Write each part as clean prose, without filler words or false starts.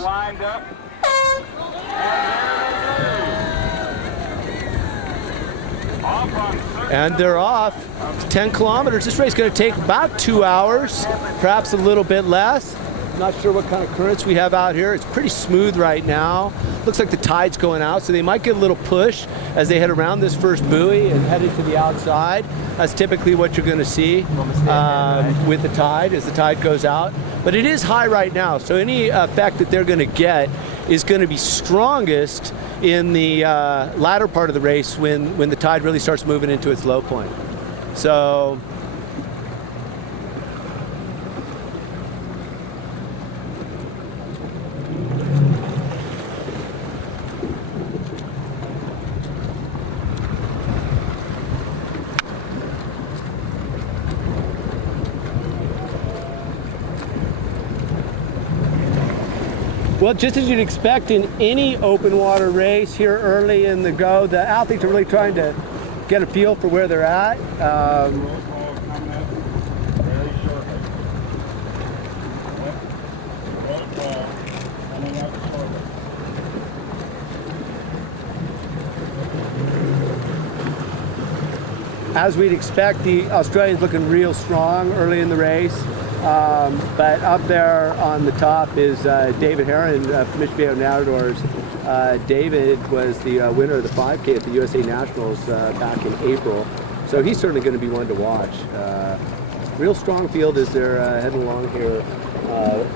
goes. And they're off. 10 kilometers. This race is going to take about 2 hours, perhaps a little bit less. Not sure what kind of currents we have out here. It's pretty smooth right now. Looks like the tide's going out, so they might get a little push as they head around this first buoy and head into the outside. That's typically what you're going to see with the tide as the tide goes out. But it is high right now, so any effect that they're going to get is going to be strongest in the latter part of the race when the tide really starts moving into its low point. So well, just as you'd expect in any open water race here early in the go, the athletes are really trying to get a feel for where they're at. As we'd expect, the Australians looking real strong early in the race. But up there on the top is David Heron from Michigan Nadadors. David was the winner of the 5K at the USA Nationals back in April. So he's certainly going to be one to watch. Real strong field as they're heading along here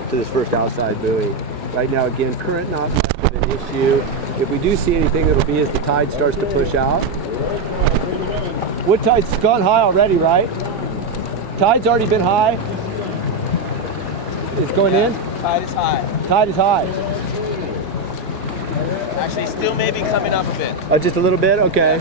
to this first outside buoy. Right now, again, current not much of an issue. If we do see anything, it'll be as the tide starts to push out. Wood tide's gone high already, right? Tide's already been high. It's going in? Tide is high. Tide is high. Actually, still maybe coming up a bit. Oh, just a little bit? Okay.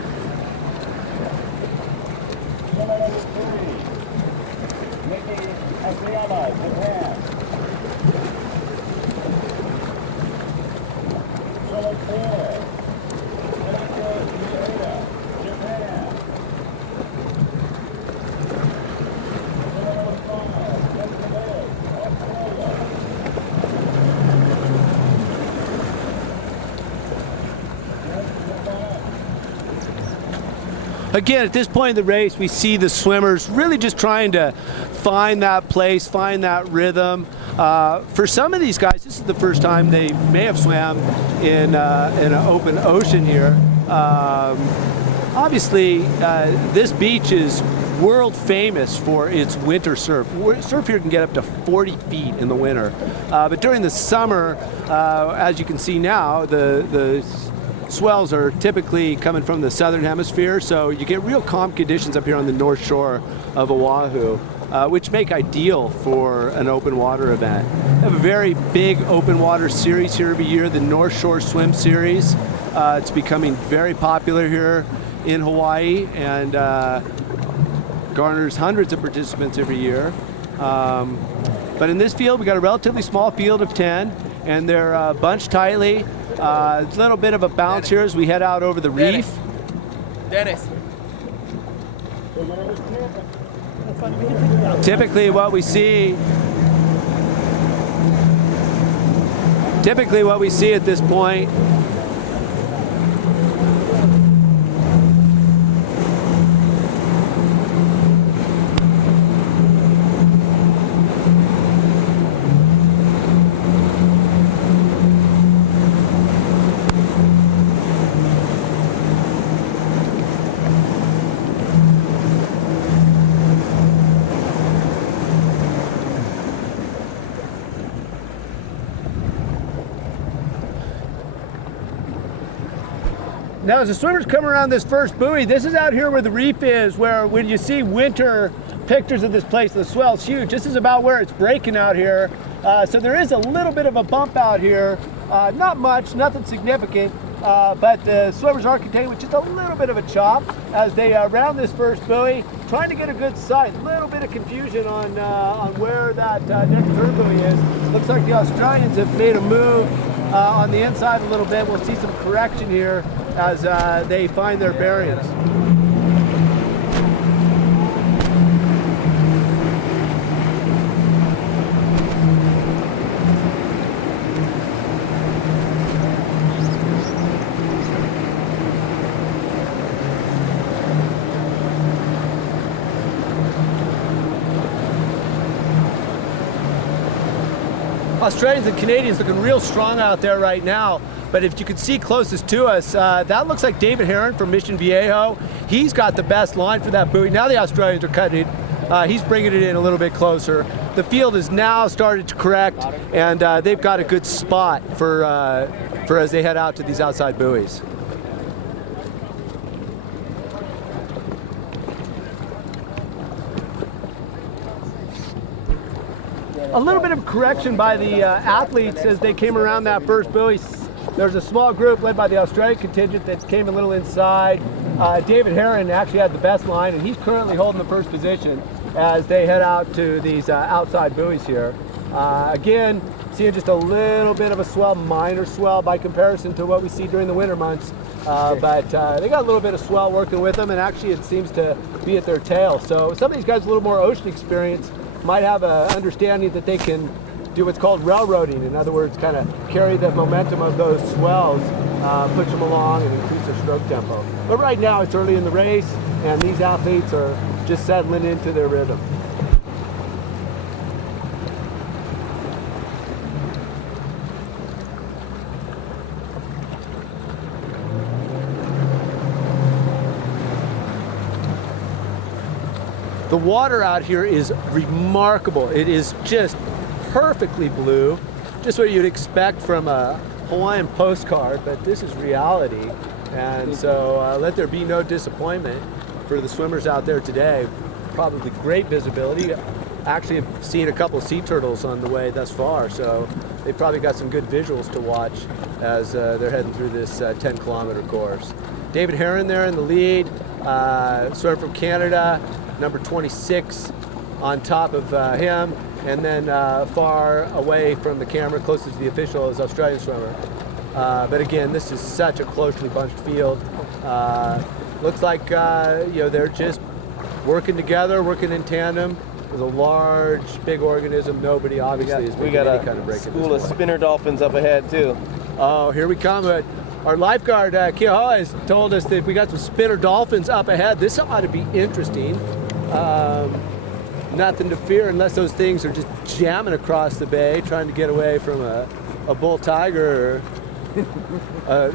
Again, at this point in the race, we see the swimmers really just trying to find that place, find that rhythm. For some of these guys, this is the first time they may have swam in an open ocean here. Obviously, this beach is world famous for its winter surf. Surf here can get up to 40 feet in the winter. But during the summer, as you can see now, the swells are typically coming from the southern hemisphere, so you get real calm conditions up here on the north shore of Oahu, which make ideal for an open water event. We have a very big open water series here every year, the North Shore Swim Series. It's becoming very popular here in Hawaii and garners hundreds of participants every year. But in this field, we got a relatively small field of 10, and they're bunched tightly. A little bit of a bounce here as we head out over the reef. Dennis. Typically what we see at this point now, as the swimmers come around this first buoy, this is out here where the reef is, where when you see winter pictures of this place, the swell's huge. This is about where it's breaking out here. So there is a little bit of a bump out here. Not much, nothing significant, but the swimmers are contained with just a little bit of a chop as they round this first buoy, trying to get a good sight. A little bit of confusion on where that next turn buoy is. Looks like the Australians have made a move on the inside a little bit. We'll see some correction here as they find their bearings. Australians and Canadians looking real strong out there right now. But if you can see closest to us, that looks like David Heron from Mission Viejo. He's got the best line for that buoy. Now the Australians are cutting it. He's bringing it in a little bit closer. The field has now started to correct, and they've got a good spot for as they head out to these outside buoys. A little bit of correction by the athletes as they came around that first buoy. There's a small group led by the Australian contingent that came a little inside. David Heron actually had the best line, and he's currently holding the first position as they head out to these outside buoys here. Again, seeing just a little bit of a swell, minor swell by comparison to what we see during the winter months. But they got a little bit of swell working with them, and actually it seems to be at their tail. So some of these guys with a little more ocean experience might have an understanding that they can do what's called railroading. In other words, kind of carry the momentum of those swells, push them along and increase their stroke tempo. But right now it's early in the race, and these athletes are just settling into their rhythm. The water out here is remarkable. It is just perfectly blue, just what you'd expect from a Hawaiian postcard, but this is reality. And so let there be no disappointment for the swimmers out there today. Probably great visibility. Actually, I've seen a couple of sea turtles on the way thus far, so they've probably got some good visuals to watch as they're heading through this 10-kilometer course. David Heron there in the lead, swimmer from Canada, number 26 on top of him, and then far away from the camera, closest to the official, is Australian swimmer. But again, this is such a closely bunched field. Looks like they're just working together, working in tandem. There's a large, big organism. Nobody obviously is making any kind of break. School of spinner dolphins up ahead too. Oh, here we come. Our lifeguard, Keoha, has told us that we got some spinner dolphins up ahead. This ought to be interesting. Nothing to fear unless those things are just jamming across the bay, trying to get away from a bull tiger or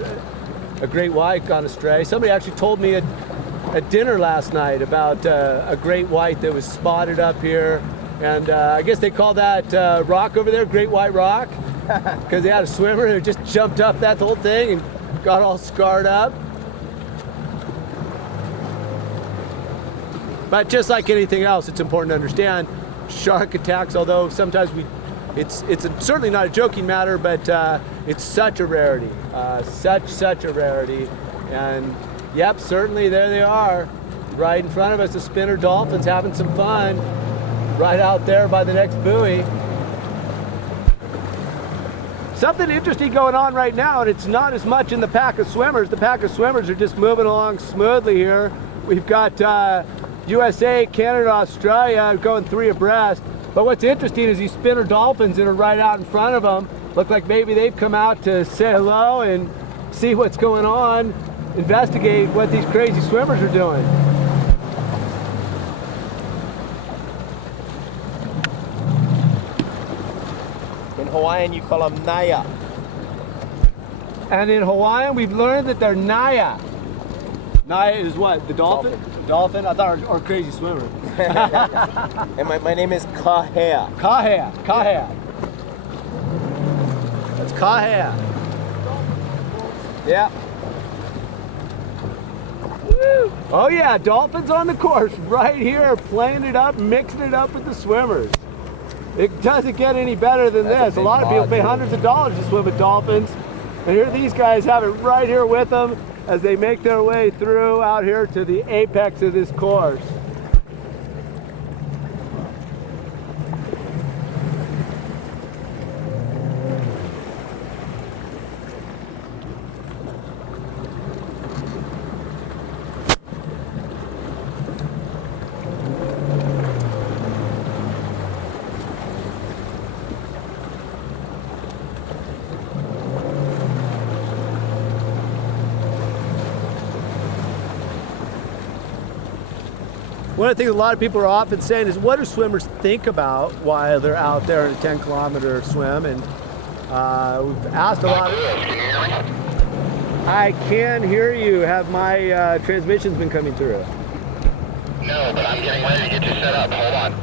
a great white on a stray. Somebody actually told me at dinner last night about a great white that was spotted up here, and I guess they call that rock over there Great White Rock, because they had a swimmer who just jumped up that whole thing and got all scarred up. But just like anything else, it's important to understand shark attacks, although sometimes it's certainly not a joking matter, but it's such a rarity, such a rarity. And yep, certainly there they are, right in front of us, the spinner dolphins having some fun, right out there by the next buoy. Something interesting going on right now, and it's not as much in the pack of swimmers. The pack of swimmers are just moving along smoothly here. We've got USA, Canada, Australia going 3 abreast. But what's interesting is these spinner dolphins that are right out in front of them look like maybe they've come out to say hello and see what's going on, investigate what these crazy swimmers are doing. In Hawaiian, you call them naya. And in Hawaiian, we've learned that they're naya. Naya is what? The dolphin? Dolphin? I thought, or crazy swimmer. And my name is Kahea. Kahea. Kahea. That's Kahea. Yeah. Woo. Oh yeah, dolphins on the course right here, playing it up, mixing it up with the swimmers. It doesn't get any better than this. A lot of people pay hundreds of dollars to swim with dolphins. And here these guys have it right here with them as they make their way through out here to the apex of this course. One of the things a lot of people are often saying is, what do swimmers think about while they're out there in a 10-kilometer swim? And we've asked a lot. I can hear you. Have my transmissions been coming through? No, but I'm getting ready to get you set up. Hold on.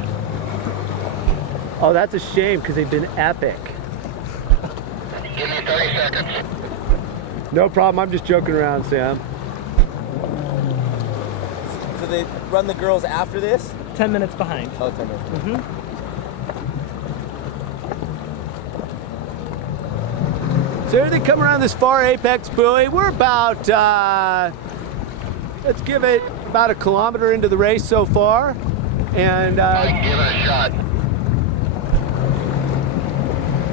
Oh, that's a shame because they've been epic. Give me 30 seconds. No problem. I'm just joking around, Sam. So they run the girls after this? 10 minutes behind. Oh, 10 minutes. Mm-hmm. So here they come around this far apex buoy. We're about, let's give it about a kilometer into the race so far. And Give it a shot.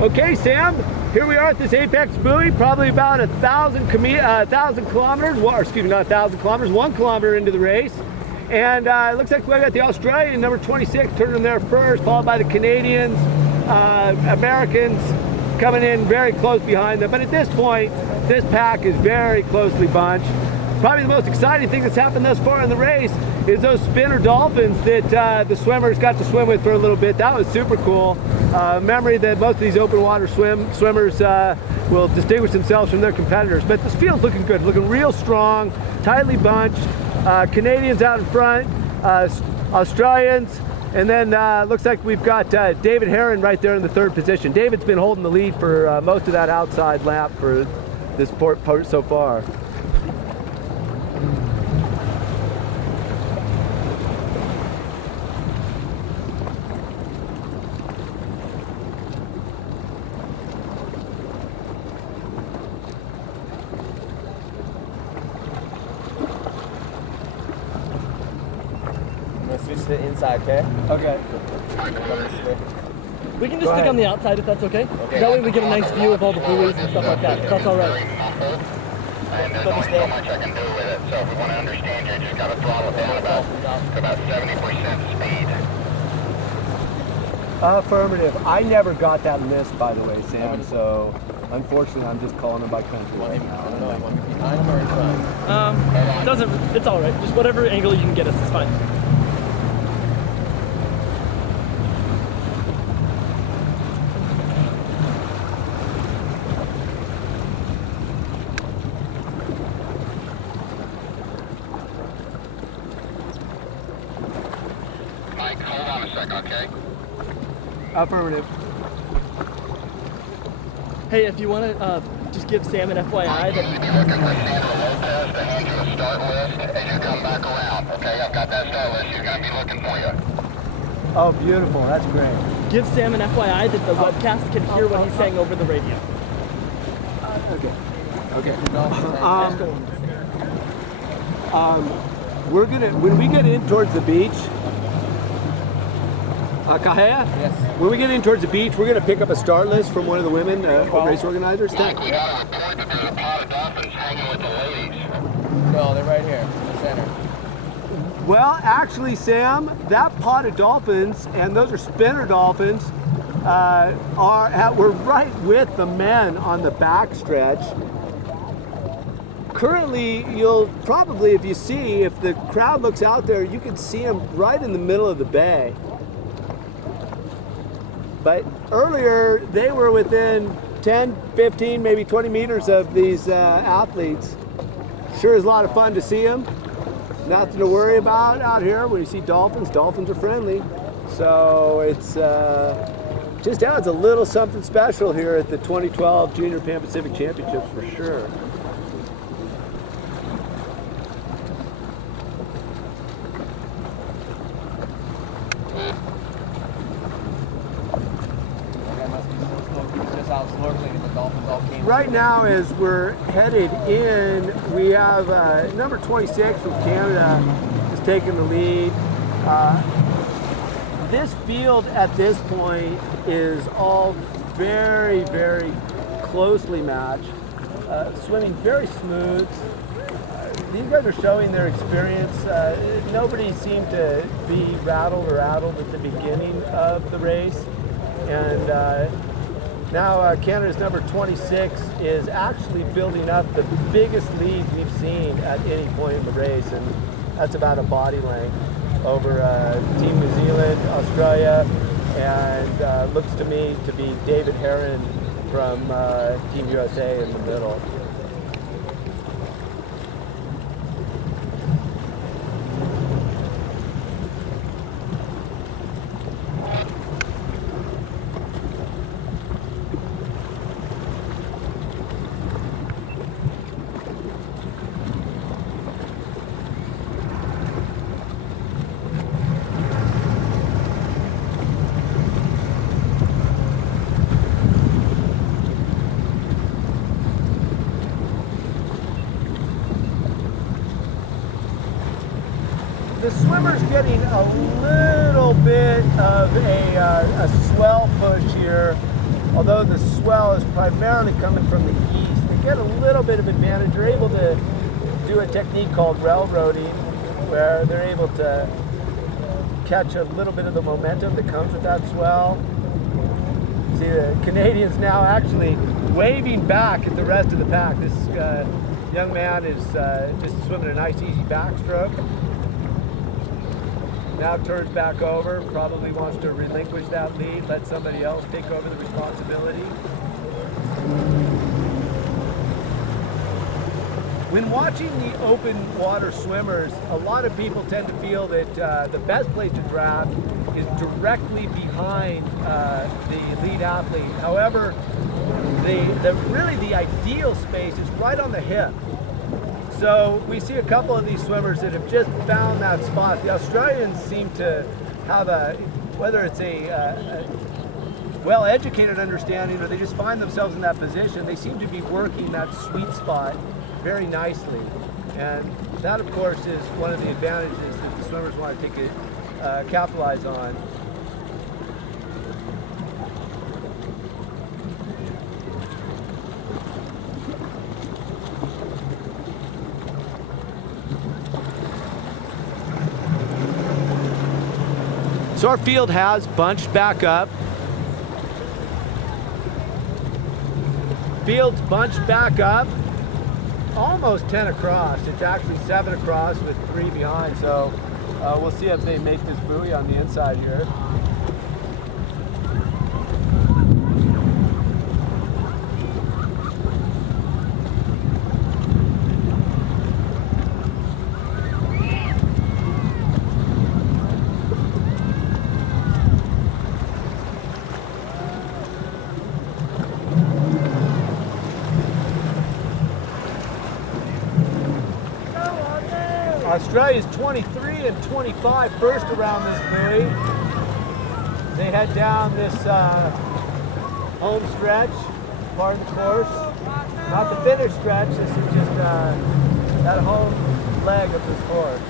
okay, Sam, here we are at this apex buoy, probably about 1,000 kilometers, or excuse me, not 1,000 kilometers, 1 kilometer into the race. And it looks like we got the Australian, number 26, turning there first, followed by the Canadians, Americans coming in very close behind them. But at this point, this pack is very closely bunched. Probably the most exciting thing that's happened thus far in the race is those spinner dolphins that the swimmers got to swim with for a little bit. That was super cool. Memory that most of these open water swimmers will distinguish themselves from their competitors. But this field's looking good, looking real strong, tightly bunched. Canadians out in front, Australians, and then looks like we've got David Heron right there in the third position. David's been holding the lead for most of that outside lap for this part so far. Switch to the inside, okay? Okay. We can just stick on the outside if that's okay. That way we get a nice view of all the buoys and stuff like that. If that's all right. And there's only so much I can do with it. So if we want to understand you, just got to throttle it down to about 70% speed. Affirmative. I never got that list, by the way, Sam, so unfortunately I'm just calling them by country right now. I don't know, you want me behind them or in front? It's all right. Just whatever angle you can get us is fine. Mike, hold on a second, okay? Affirmative. Hey, if you want to just give Sam an FYI You'll that be looking for Sandra Lopez to hand you a start list as you come back around, okay? I've got that start list. She's going to be looking for you. Oh, beautiful. That's great. give Sam an FYI that the webcast can hear what he's saying over the radio. Okay. We're gonna, when we get in towards the beach, Kahea? Yes. When we get in towards the beach, we're gonna pick up a start list from one of the women race organizers. Mike, we got a report that there's a pot of dolphins hanging with the ladies. No, they're right here in the center. Well, actually, Sam, that pot of dolphins, and those are spinner dolphins, we're right with the men on the back stretch. Currently, you'll probably, if the crowd looks out there, you can see them right in the middle of the bay. But earlier, they were within 10, 15, maybe 20 meters of these athletes. Sure is a lot of fun to see them. Nothing to worry about out here when you see dolphins. Dolphins are friendly. So it's just adds a little something special here at the 2012 Junior Pan Pacific Championships for sure. Right now, as we're headed in, we have number 26 from Canada is taking the lead. This field at this point is all very, very closely matched, swimming very smooth. These guys are showing their experience. Nobody seemed to be rattled or addled at the beginning of the race. And now Canada's number 26 is actually building up the biggest lead we've seen at any point in the race, and that's about a body length. over Team New Zealand, Australia, and looks to me to be David Heron from Team USA in the middle. The swimmer's getting a little bit of a swell push here, although the swell is primarily coming from the east. They get a little bit of advantage. They're able to do a technique called railroading, where they're able to catch a little bit of the momentum that comes with that swell. See the Canadians now actually waving back at the rest of the pack. This young man is just swimming a nice easy backstroke. Now turns back over, probably wants to relinquish that lead, let somebody else take over the responsibility. When watching the open water swimmers, a lot of people tend to feel that the best place to draft is directly behind the lead athlete. However, really the ideal space is right on the hip. So we see a couple of these swimmers that have just found that spot. The Australians seem to have whether it's a well-educated understanding or they just find themselves in that position, they seem to be working that sweet spot very nicely. And that, of course, is one of the advantages that the swimmers want to capitalize on. So our field has bunched back up. Field's bunched back up, almost 10 across. It's actually 7 across with 3 behind. So we'll see if they make this buoy on the inside here. Australia's 23 and 25 first around this buoy. They head down this home stretch, part of the course. Not the finish stretch, this is just that home leg of this course.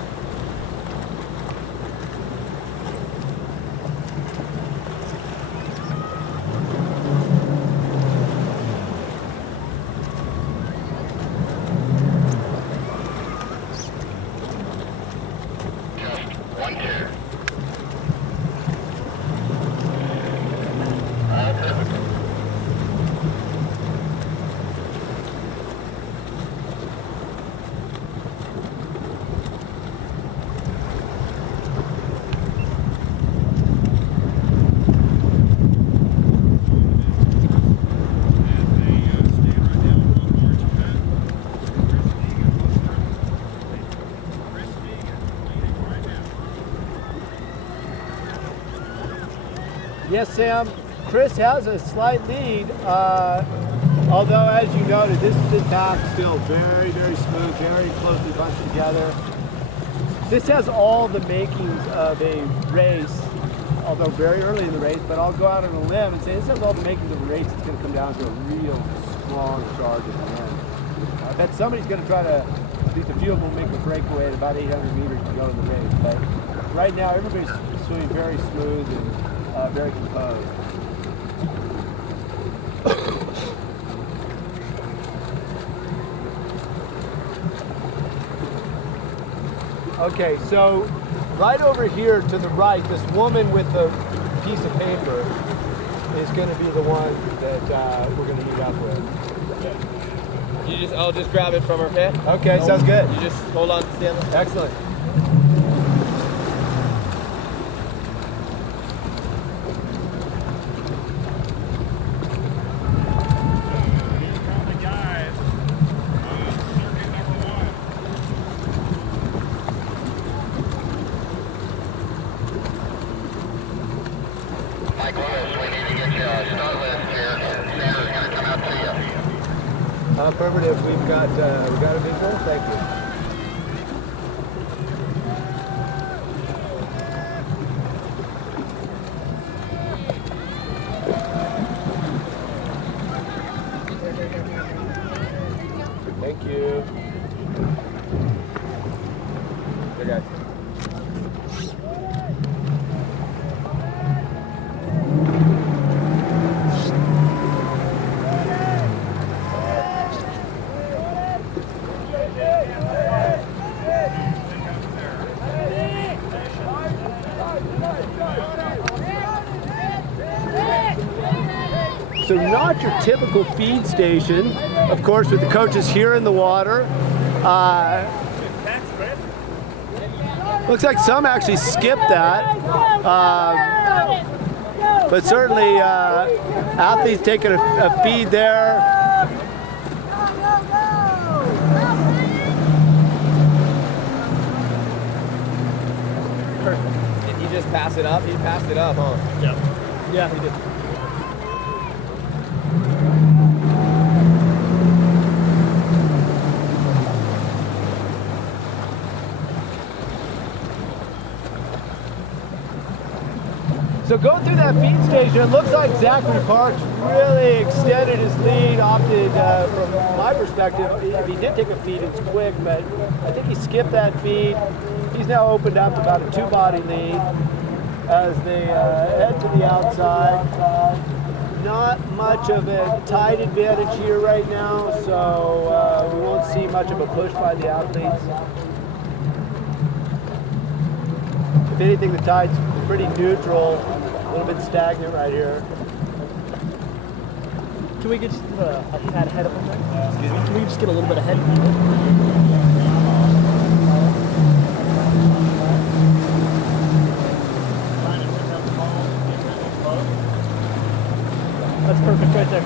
Yes, Sam, Chris has a slight lead, although as you noted, this path is still very, very smooth, very closely bunched together. This has all the makings of a race, although very early in the race, but I'll go out on a limb and say this has all the makings of a race. It's going to come down to a real strong charge at the end. I bet somebody's going to try to, at least a few of them will make a breakaway at about 800 meters to go in the race, but right now everybody's swimming very smooth and very composed. Okay, so right over here to the right, this woman with the piece of paper is going to be the one that we're going to meet up with. I'll just grab it from her, okay? Okay, sounds good. You just hold on to stand. Excellent. Affirmative. We got a visual. Thank you. Thank you. Good guys. So not your typical feed station, of course, with the coaches here in the water. Looks like some actually skipped that. But certainly athletes taking a feed there. Perfect. Did he just pass it up? He passed it up, huh? Yeah. Yeah, he did. So going through that feed station, it looks like Zachary Parks really extended his lead, opted, from my perspective, if he did take a feed, it's quick, but I think he skipped that feed. He's now opened up about a 2-body lead as they head to the outside. Not much of a tide advantage here right now, so we won't see much of a push by the athletes. If anything, the tide's pretty neutral, a little bit stagnant right here. Can we get just a tad ahead of him there? Excuse me? Can we just get a little bit ahead? That's perfect right there.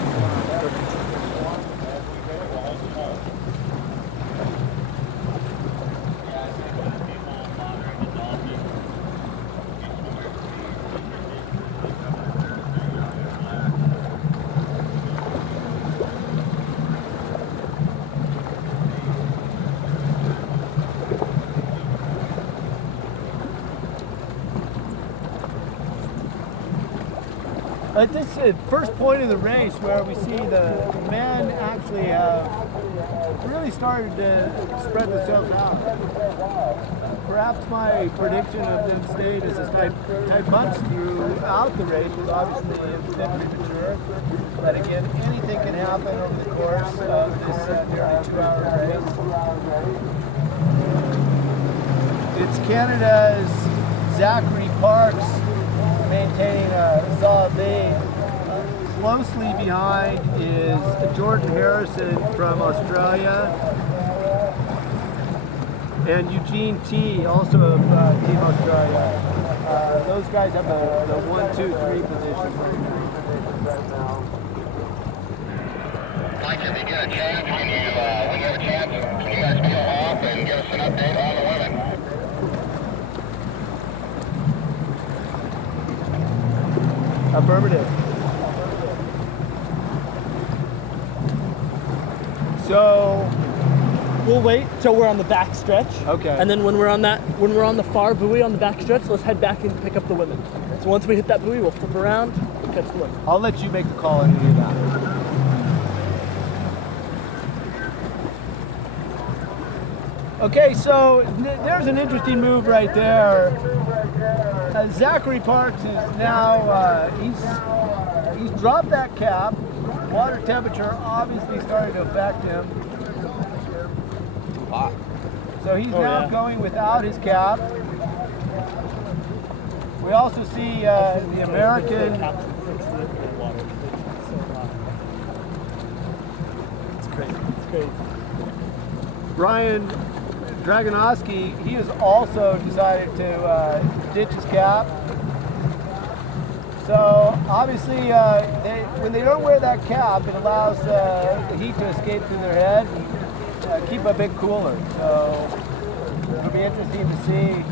At this first point of the race where we see the men actually have really started to spread themselves out. Perhaps my prediction of them staying as a tight bunch throughout the race was obviously a bit premature. But again, anything can happen over the course of this nearly 2-hour race. It's Canada's Zachary Parks maintaining a solid lead. Closely behind is Jordan Harrison from Australia and Eugene T, also of Team Australia. Those guys have the 1, 2, 3 position right now. Mike, if you get a chance, when you have a chance, can you guys peel off and give us an update on the women? Affirmative. So We'll wait till we're on the back stretch. Okay. And then when we're on the far buoy on the back stretch, let's head back and pick up the women. So once we hit that buoy, we'll flip around and catch the women. I'll let you make the call and do that. Okay, so there's an interesting move right there. Zachary Parks is now, he's dropped that cap. Water temperature obviously starting to affect him. Hot. So he's now going without his cap. We also see the American. It's crazy. It's crazy. Ryan Dragonoski, he has also decided to ditch his cap. So obviously, when they don't wear that cap, it allows the heat to escape through their head and keep a bit cooler. So it'll be interesting to see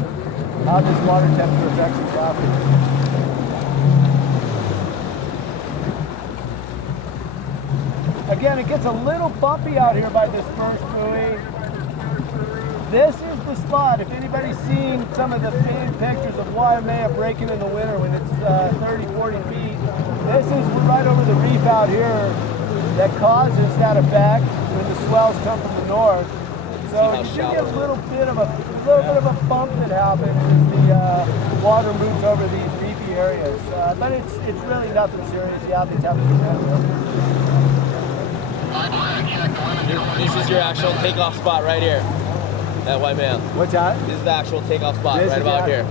how this water temperature affects the traffic. Again, it gets a little bumpy out here by this first buoy. This is the spot. If anybody's seen some of the famed pictures of Waimea breaking in the winter when it's 30, 40 feet, this is right over the reef out here that causes that effect when the swells come from the north. So you should get a little bit of a bump that happens as the water moves over these reefy areas. But it's really nothing serious. The athletes have to do that. This is your actual takeoff spot right here. That white man. What's that? This is the actual takeoff spot This right is about the- here.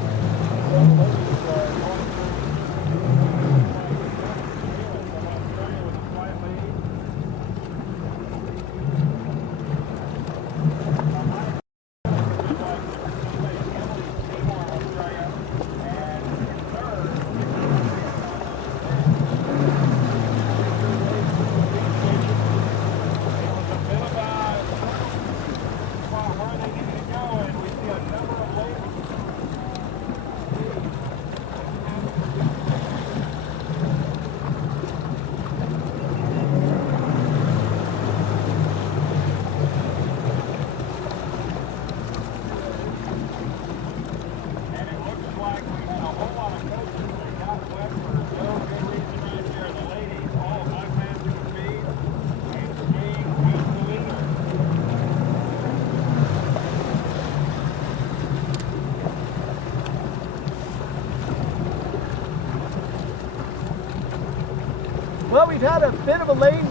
Well, we've had a bit of a lane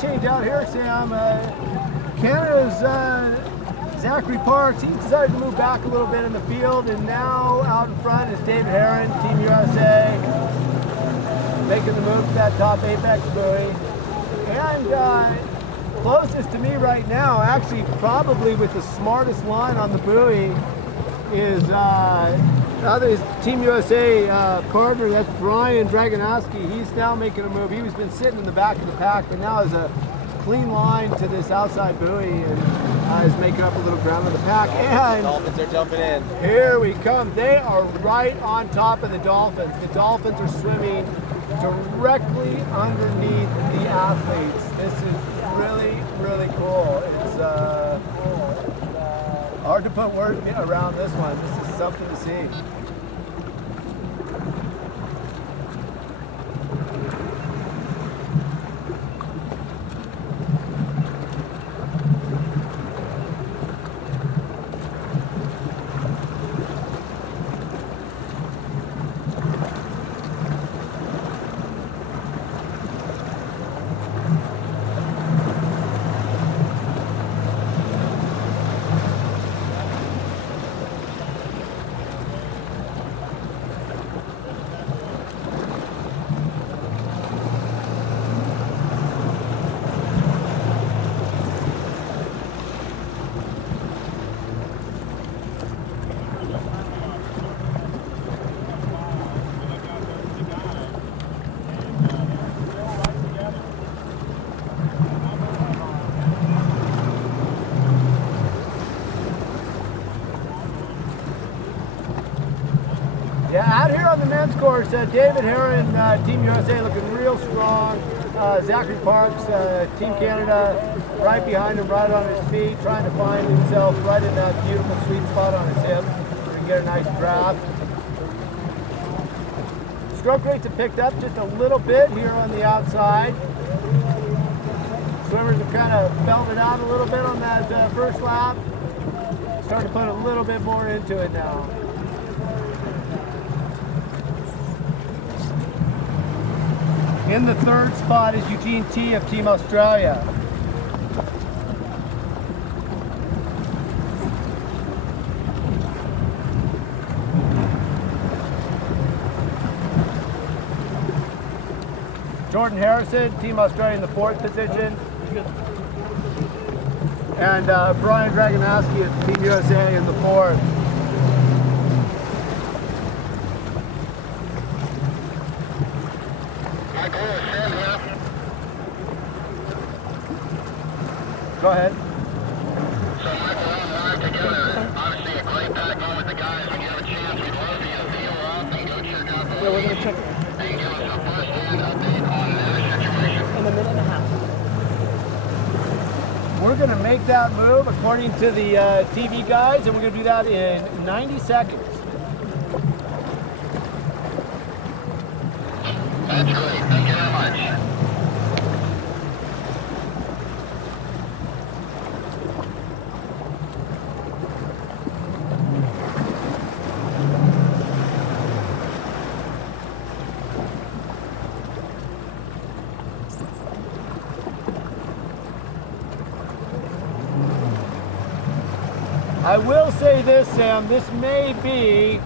change out here, Sam. Canada's Zachary Parks, he's decided to move back a little bit in the field, and now out in front is David Heron, Team USA, making the move to that top apex buoy. And closest to me right now, actually probably with the smartest line on the buoy, is other Team USA partner, that's Brian Dragonowski. He's now making a move. He's been sitting in the back of the pack, but now has a clean line to this outside buoy and is making up a little ground on the pack. And Dolphins are jumping in. here we come. They are right on top of the dolphins. The dolphins are swimming directly underneath the athletes. This is really, really cool. It's hard to put words around this one. This is something to see. Yeah, out here on the men's course, David Heron, Team USA, looking real strong. Zachary Parks, Team Canada, right behind him, right on his feet, trying to find himself right in that beautiful sweet spot on his hip so he can get a nice draft. Stroke rates have picked up just a little bit here on the outside. Swimmers have kind of belted out a little bit on that first lap. Starting to put a little bit more into it now. In the third spot is Eugene T of Team Australia. Jordan Harrison, Team Australia in the fourth position. And Brian Dragonowski of Team USA in the fourth. Go ahead. So Michael, I'm live together. Obviously a great pack on with the guys. When you have a chance, we'd love you to feel up and go check out the Yeah, we're gonna check and give us a first-hand update on their situation. in a minute. we're going to make that move according to the TV guides, and we're going to do that in 90 seconds. That's great. Thank you very much. I will say this, Sam, this may be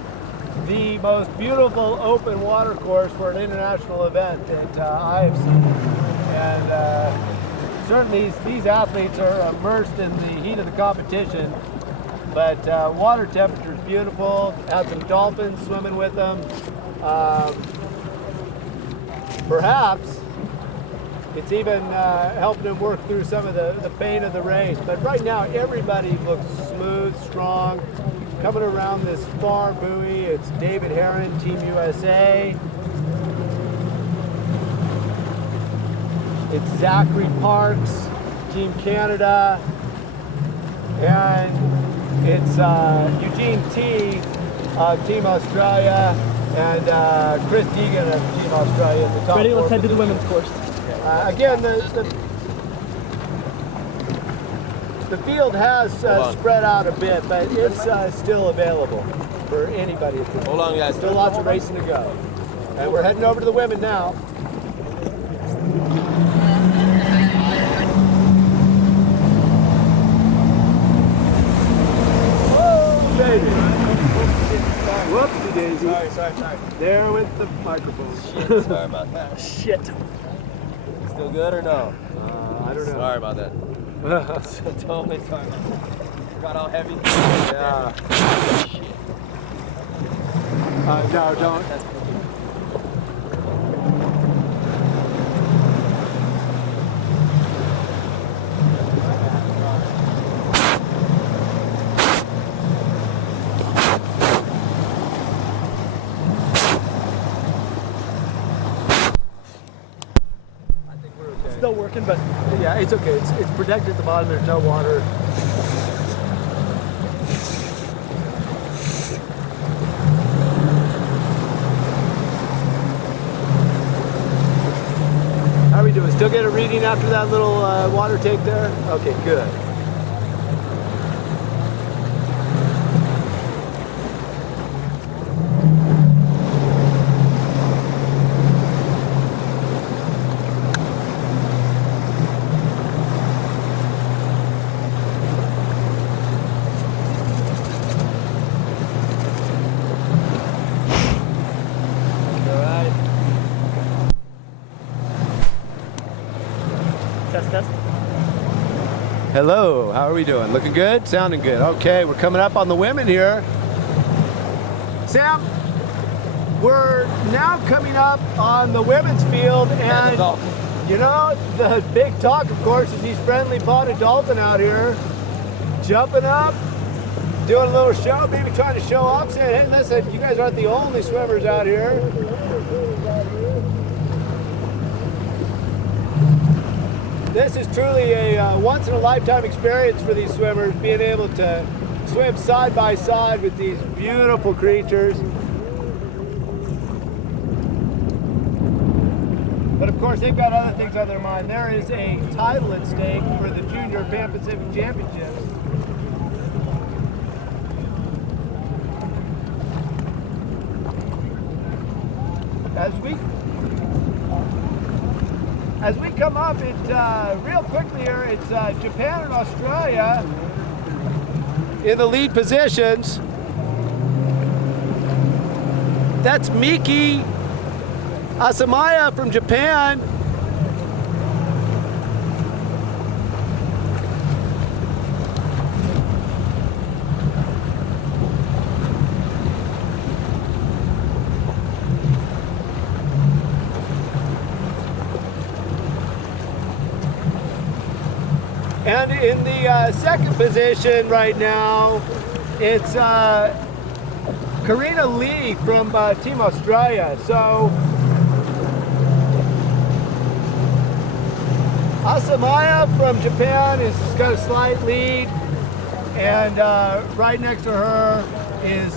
the most beautiful open water course for an international event that I have seen. And certainly these athletes are immersed in the heat of the competition, but water temperature is beautiful. Had some dolphins swimming with them. Perhaps it's even helping them work through some of the pain of the race. But right now, everybody looks smooth, strong. Coming around this far buoy, it's David Heron, Team USA. It's Zachary Parks, Team Canada. And it's Eugene T, Team Australia, and Chris Deegan of Team Australia at the top. Ready? Let's head to the women's course. Again, the field has spread out a bit, but it's still available for anybody. Hold on, guys. Still lots of racing to go. And we're heading over to the women now. Oh, baby. Whoopsie daisy. Sorry. There with the microphone. Shit, sorry about that. Shit. Still good or no? I don't know. Sorry about that. Totally sorry. Got all heavy. Yeah. Shit. No, don't. That's cookie. Still working, but Yeah, it's okay. It's protected at the bottom. There's no water. How are we doing? Still get a reading after that little water take there? Okay, good. test. Hello, how are we doing? Looking good? Sounding good. Okay, we're coming up on the women here. Sam, we're now coming up on the women's field, and you know, the big talk, of course, is these friendly potted dolphin out here jumping up, doing a little show, maybe trying to show off, saying, hey, listen, you guys aren't the only swimmers out here. This is truly a once-in-a-lifetime experience for these swimmers, being able to swim side by side with these beautiful creatures. But of course, they've got other things on their mind. There is a title at stake for the Junior Pan Pacific Championships. As we come up, real quickly here, it's Japan and Australia in the lead positions. That's Miki Asamaya from Japan. And in the second position right now, it's Karina Lee from Team Australia. So Asamaya from Japan has got a slight lead, and right next to her is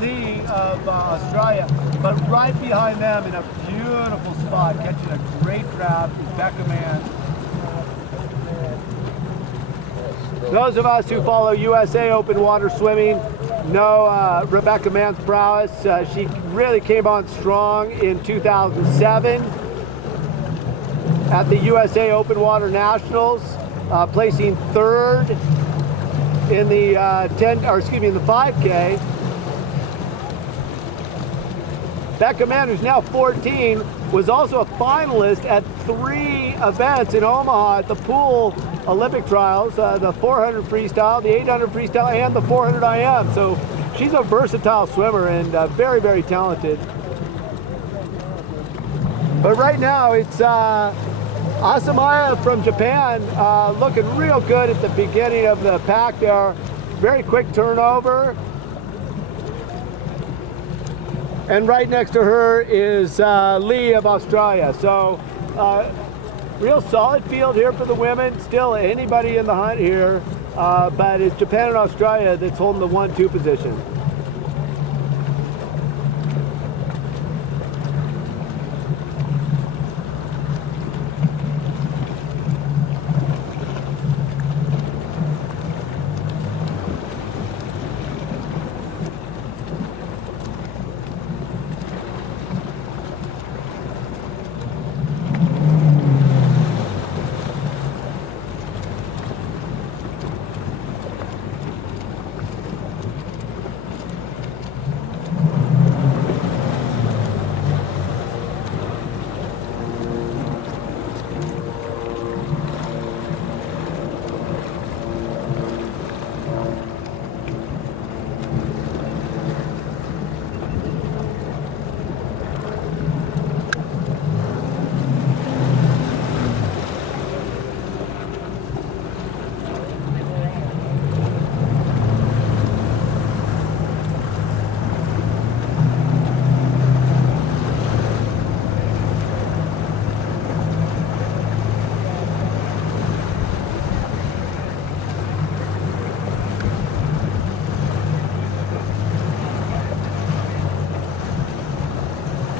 Lee of Australia. But right behind them in a beautiful spot, catching a great grab, is Cameraman. Those of us who follow USA Open Water Swimming know Rebecca Mann's prowess. She really came on strong in 2007 at the USA Open Water Nationals, placing third in the in the 5K. Becca Mann, who's now 14, was also a finalist at 3 events in Omaha at the pool Olympic trials, the 400 freestyle, the 800 freestyle, and the 400 IM. So she's a versatile swimmer and very, very talented. But right now it's Asamaya from Japan looking real good at the beginning of the pack there. Very quick turnover. And right next to her is Lee of Australia. So real solid field here for the women. Still anybody in the hunt here, but it's Japan and Australia that's holding the 1-2 position.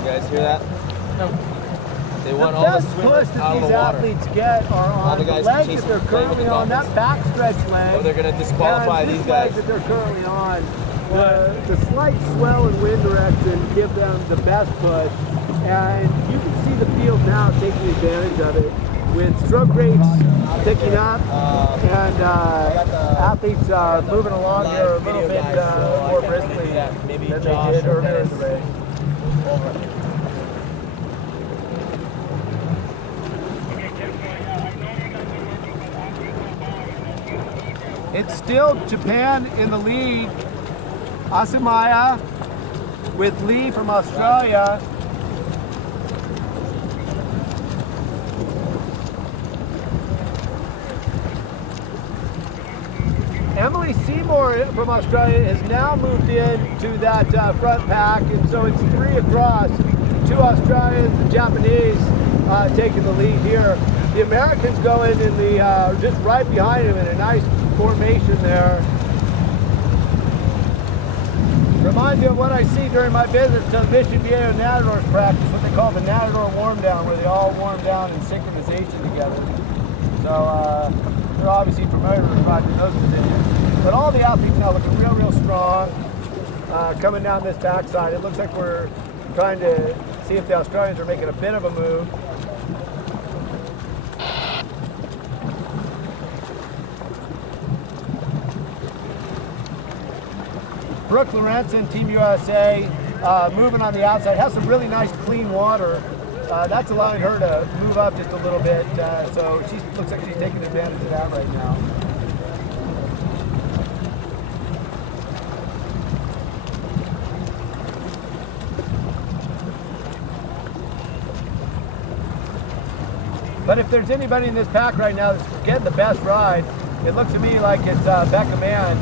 You guys hear that? No. They want The all the best swimmers push that out of these the water. athletes get are All on the the guys leg chasing, that they're playing with currently the on, that dolphins. backstretch leg. Or they're going to disqualify and these this leg guys. that they're currently on. The slight swell in wind direction give them the best push, and you can see the field now taking advantage of it with stroke rates picking up and athletes moving along here a little bit more briskly than they did earlier in the race. It's still Japan in the lead. Asamaya with Lee from Australia. Emily Seymour from Australia has now moved in to that front pack, and so it's 3 across. 2 Australians and Japanese taking the lead here. The Americans go in the just right behind him in a nice formation there. Reminds me of what I see during my visits to Mission Viejo Nadadors practice, what they call the Nadador warm down, where they all warm down in synchronization together. So they're obviously familiar with practicing those positions. But all the athletes now looking real, real strong coming down this backside. It looks like we're trying to see if the Australians are making a bit of a move. Brooke Lorenzen, Team USA, moving on the outside, has some really nice clean water. That's allowing her to move up just a little bit, so she looks like she's taking advantage of that right now. But if there's anybody in this pack right now that's getting the best ride, it looks to me like it's Becca Mann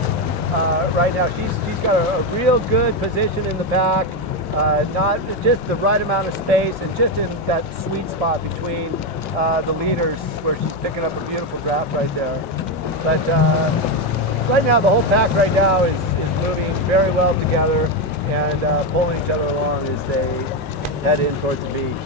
right now. She's got a real good position in the pack, not just the right amount of space, and just in that sweet spot between the leaders, where she's picking up a beautiful draft right there. But right now, the whole pack right now is moving very well together and pulling each other along as they head in towards the beach.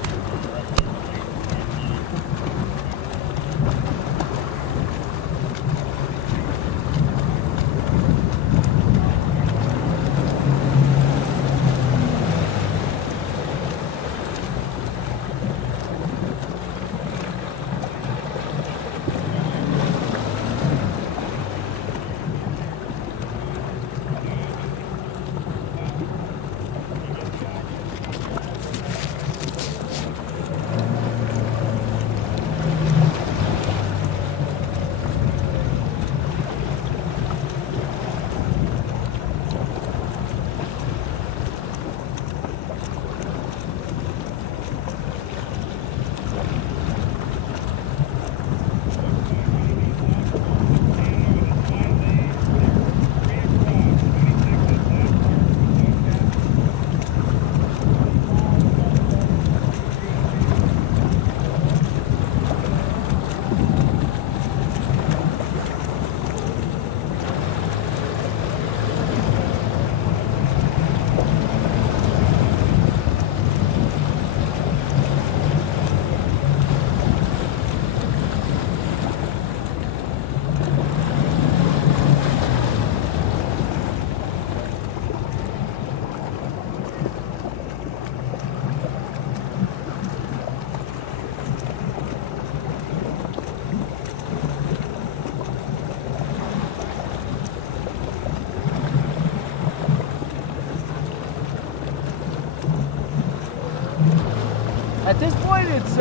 At this point, it's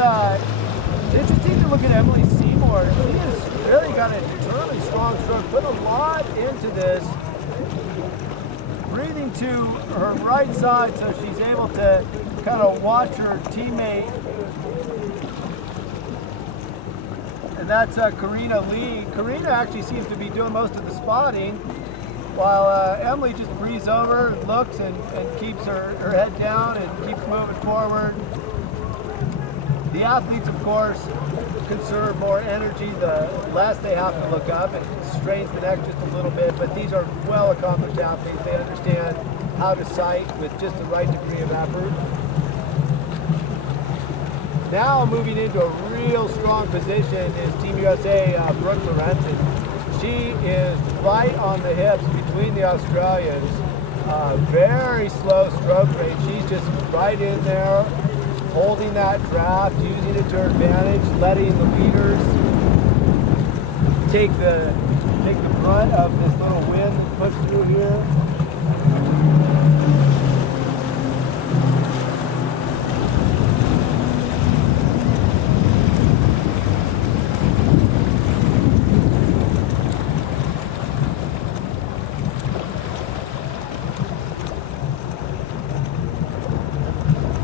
interesting to look at Emily Seymour. She has really got a really strong stroke, put a lot into this, breathing to her right side so she's able to kind of watch her teammate. And that's Karina Lee. Karina actually seems to be doing most of the spotting, while Emily just breathes over, looks, and keeps her head down and keeps moving forward. The athletes, of course, conserve more energy the less they have to look up. It strains the neck just a little bit, but these are well-accomplished athletes. They understand how to sight with just the right degree of effort. Now moving into a real strong position is Team USA Brooke Lorenzen. She is right on the hips between the Australians. Very slow stroke rate. She's just right in there, holding that draft, using it to her advantage, letting the leaders take the brunt of this little wind that puts through here.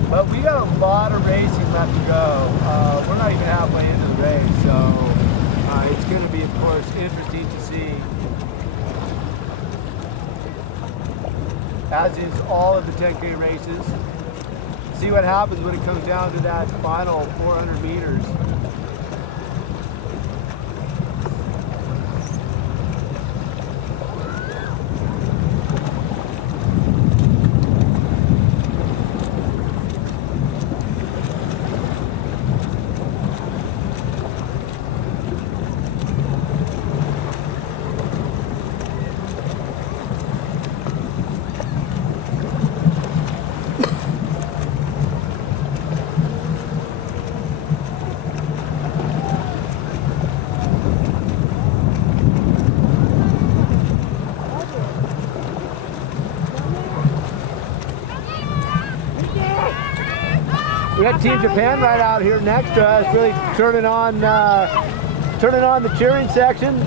But we got a lot of racing left to go. We're not even halfway into the race, so it's going to be, of course, interesting to see, as is all of the 10K races, see what happens when it comes down to that final 400 meters. We got Team Japan right out here next to us, really turning on the cheering section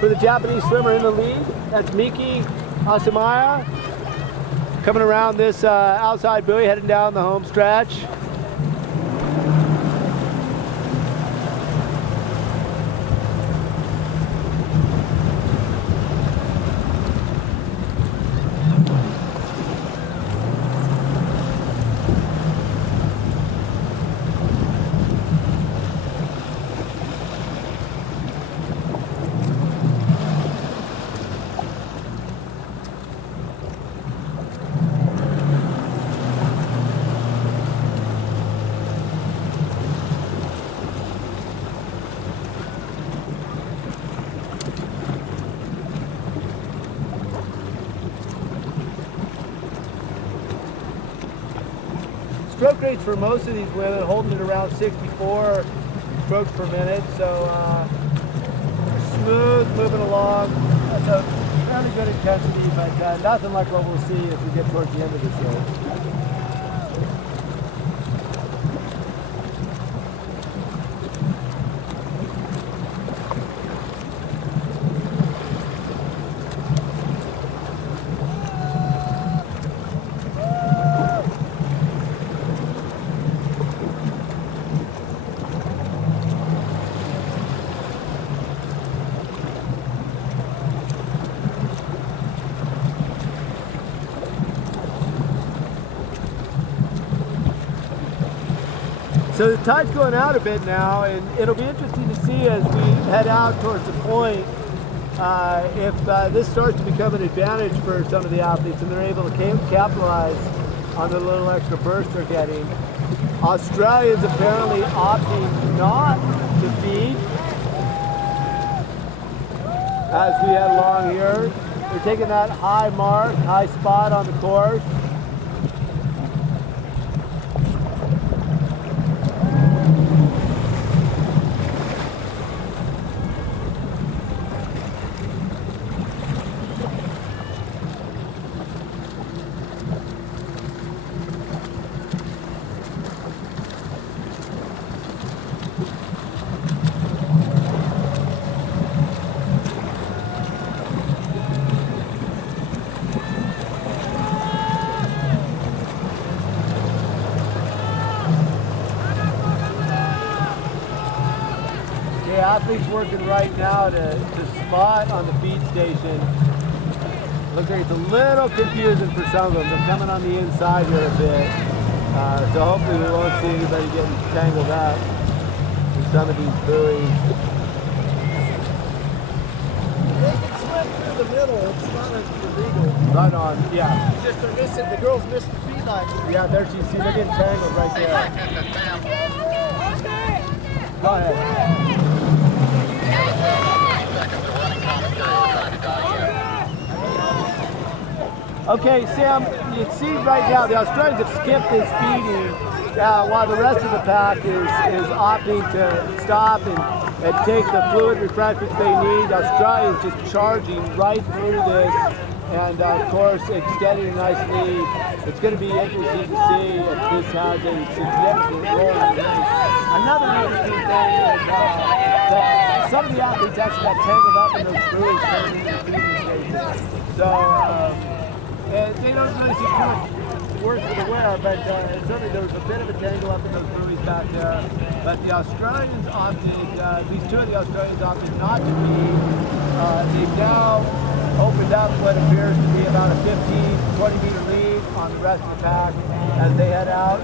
for the Japanese swimmer in the lead. That's Miki Asamaya coming around this outside buoy, heading down the home stretch. stroke rates for most of these women holding it around 64 strokes per minute, so smooth, moving along. That's a fairly good intensity, but nothing like what we'll see as we get towards the end of this race. So the tide's going out a bit now, and it'll be interesting to see as we head out towards the point if this starts to become an advantage for some of the athletes and they're able to capitalize on the little extra burst they're getting. Australians apparently opting not to feed as we head along here. They're taking that high mark, high spot on the course. Athletes working right now to spot on the feed station. Looks like it's a little confusing for some of them. They're coming on the inside here a bit. So hopefully we won't see anybody getting tangled up in some of these buoys. They can swim through the middle. It's not illegal. Right on, yeah. It's just they're missing. The girls missed the feed line. Yeah, there she see. They're getting tangled right there. Go ahead. Okay, Sam, you see right now the Australians have skipped this feeding while the rest of the pack is opting to stop and take the fluid refreshments they need. The Australians just charging right through this and of course extending a nice lead. It's going to be interesting to see if this has a significant role in the race. Another interesting thing is that some of the athletes actually got tangled up in those buoys coming into the feeding station. So they don't really see too much worse for the wear, but certainly there was a bit of a tangle up in those buoys back there. But the Australians opted, at least two of the Australians opted not to feed. They've now opened up what appears to be about a 15-20 meter lead on the rest of the pack as they head out.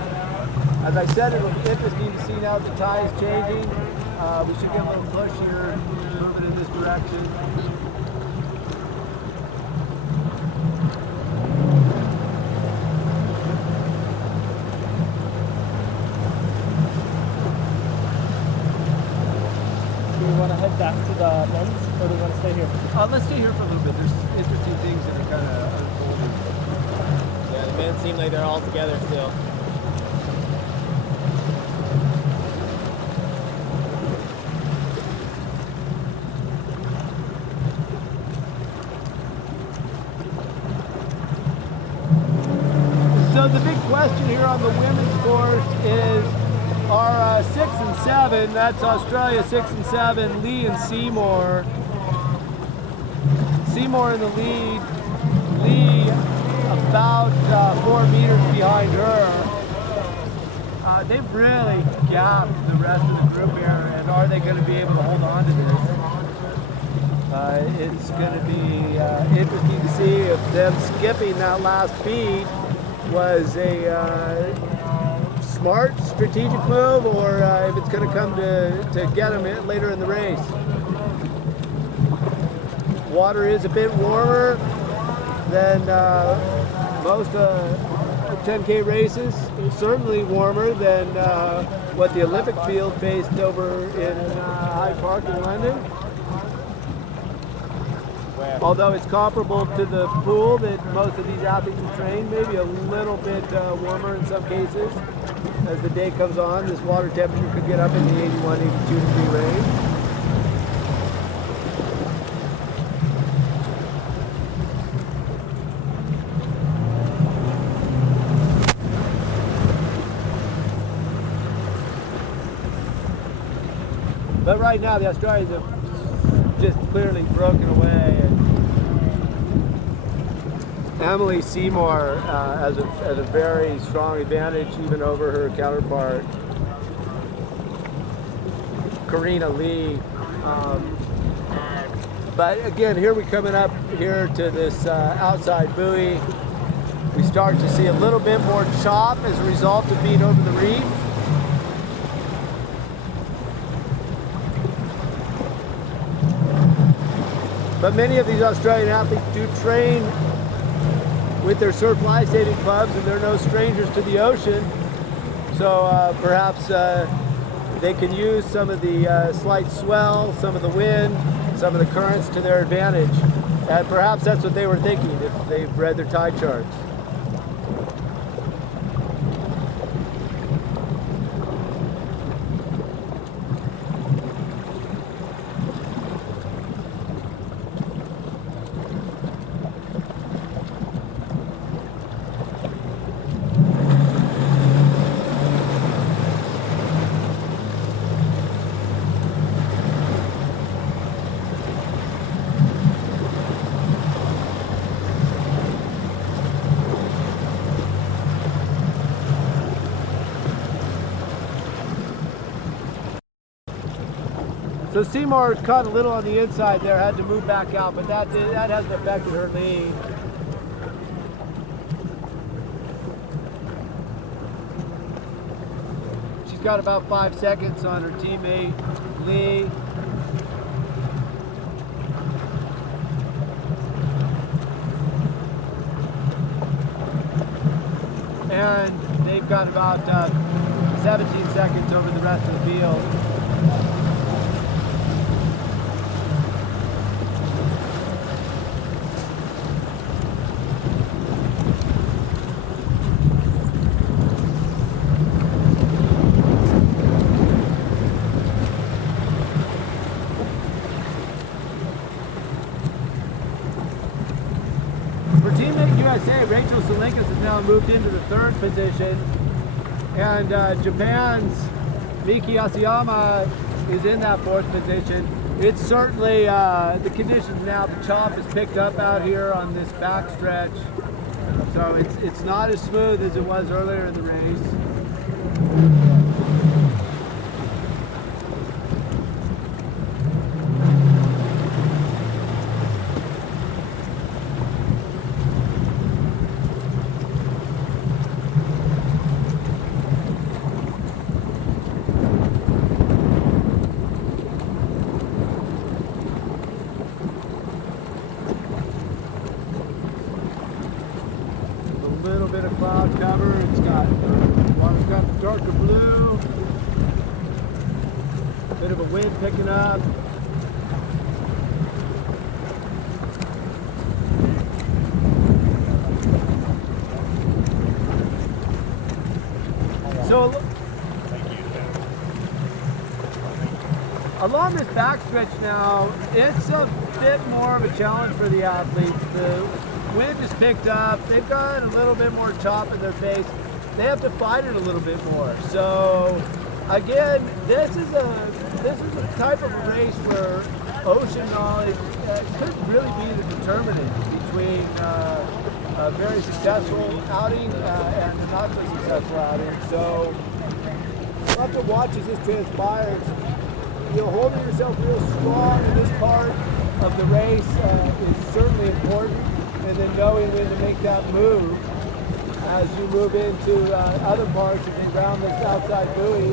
As I said, it'll be interesting to see now the tide is changing. We should get a little push here, moving in this direction. Head back to the men's, or do we want to stay here? Let's stay here for a little bit. There's interesting things that are kind of unfolding. Yeah, the men seem like they're all together still. So the big question here on the women's course is our 6 and 7, that's Australia 6 and 7, Lee and Seymour. Seymour in the lead, Lee about 4 meters behind her. They've really gapped the rest of the group here, and are they going to be able to hold on to this? It's going to be interesting to see if them skipping that last feed was a smart strategic move, or if it's going to come to get them later in the race. Water is a bit warmer than most 10K races. It's certainly warmer than what the Olympic field faced over in Hyde Park in London. Although it's comparable to the pool that most of these athletes have trained, maybe a little bit warmer in some cases. as the day comes on, this water temperature could get up in the 81, 82 degree range. But right now, the Australians have just clearly broken away. And Emily Seymour has a very strong advantage, even over her counterpart, Karina Lee. But again, here we're coming up here to this outside buoy. We start to see a little bit more chop as a result of being over the reef. But many of these Australian athletes do train with their surf life saving clubs, and they're no strangers to the ocean. So perhaps they can use some of the slight swell, some of the wind, some of the currents to their advantage. And perhaps that's what they were thinking if they've read their tide charts. So Seymour caught a little on the inside there, had to move back out, but that hasn't affected her lead. She's got about 5 seconds on her teammate, Lee. And they've got about 17 seconds over the rest of the field. For Team USA, Rachel Salenkas has now moved into the 3rd position, and Japan's Miki Asayama is in that 4th position. It's certainly, the conditions now, the chop is picked up out here on this back stretch, so it's not as smooth as it was earlier in the race. A little bit of cloud cover. It's got water's got the darker blue. Bit of a wind picking up. So along this backstretch now, it's a bit more of a challenge for the athletes. The wind is picked up. They've got a little bit more chop in their face. They have to fight it a little bit more. So again, this is a type of a race where ocean knowledge could really be the determinant between a very successful outing and a not so successful outing. So we'll have to watch as this transpires. You know, holding yourself real strong in this part of the race is certainly important. And then knowing when to make that move as you move into other parts and they round this outside buoy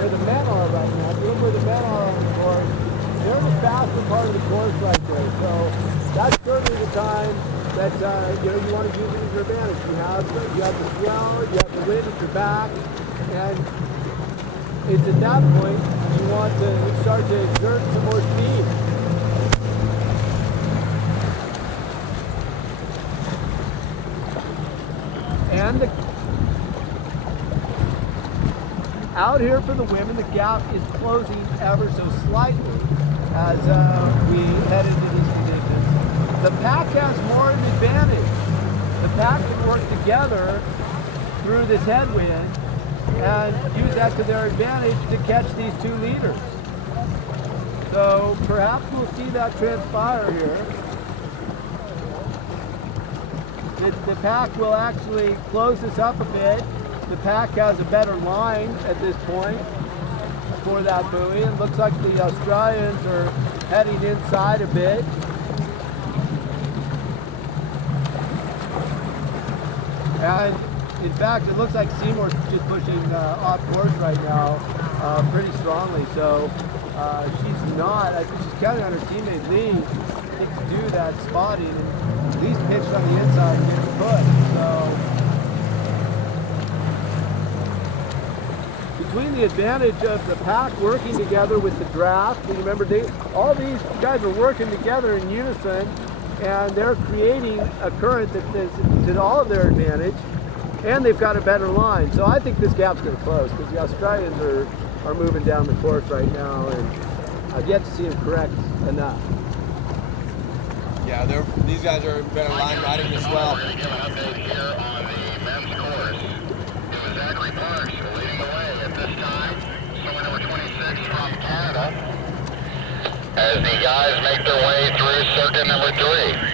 where the men are right now. If you look where the men are on the course, they're in the faster part of the course right there. So that's certainly the time that you want to use it as your advantage. You have the swell, you have the wind at your back, and it's at that point you want to start to exert some more speed. And out here for the women, the gap is closing ever so slightly as we head into these conditions. The pack has more of an advantage. The pack can work together through this headwind and use that to their advantage to catch these two leaders. So perhaps we'll see that transpire here. The pack will actually close this up a bit. The pack has a better line at this point for that buoy. It looks like the Australians are heading inside a bit. And in fact, it looks like Seymour's just pushing off course right now pretty strongly. So she's not, I think she's counting on her teammate Lee to do that spotting and at least pitch on the inside and get it put. So between the advantage of the pack working together with the draft, and remember all these guys are working together in unison and they're creating a current that's to all of their advantage, and they've got a better line. So I think this gap's going to close because the Australians are moving down the course right now, and I've yet to see them correct enough. Yeah, these guys are better line riding as well. We're going to give an update here on the men's course. It was Zachary Parks leading the way at this time. Swimmer number 26 from Canada. As the guys make their way through circuit number 3.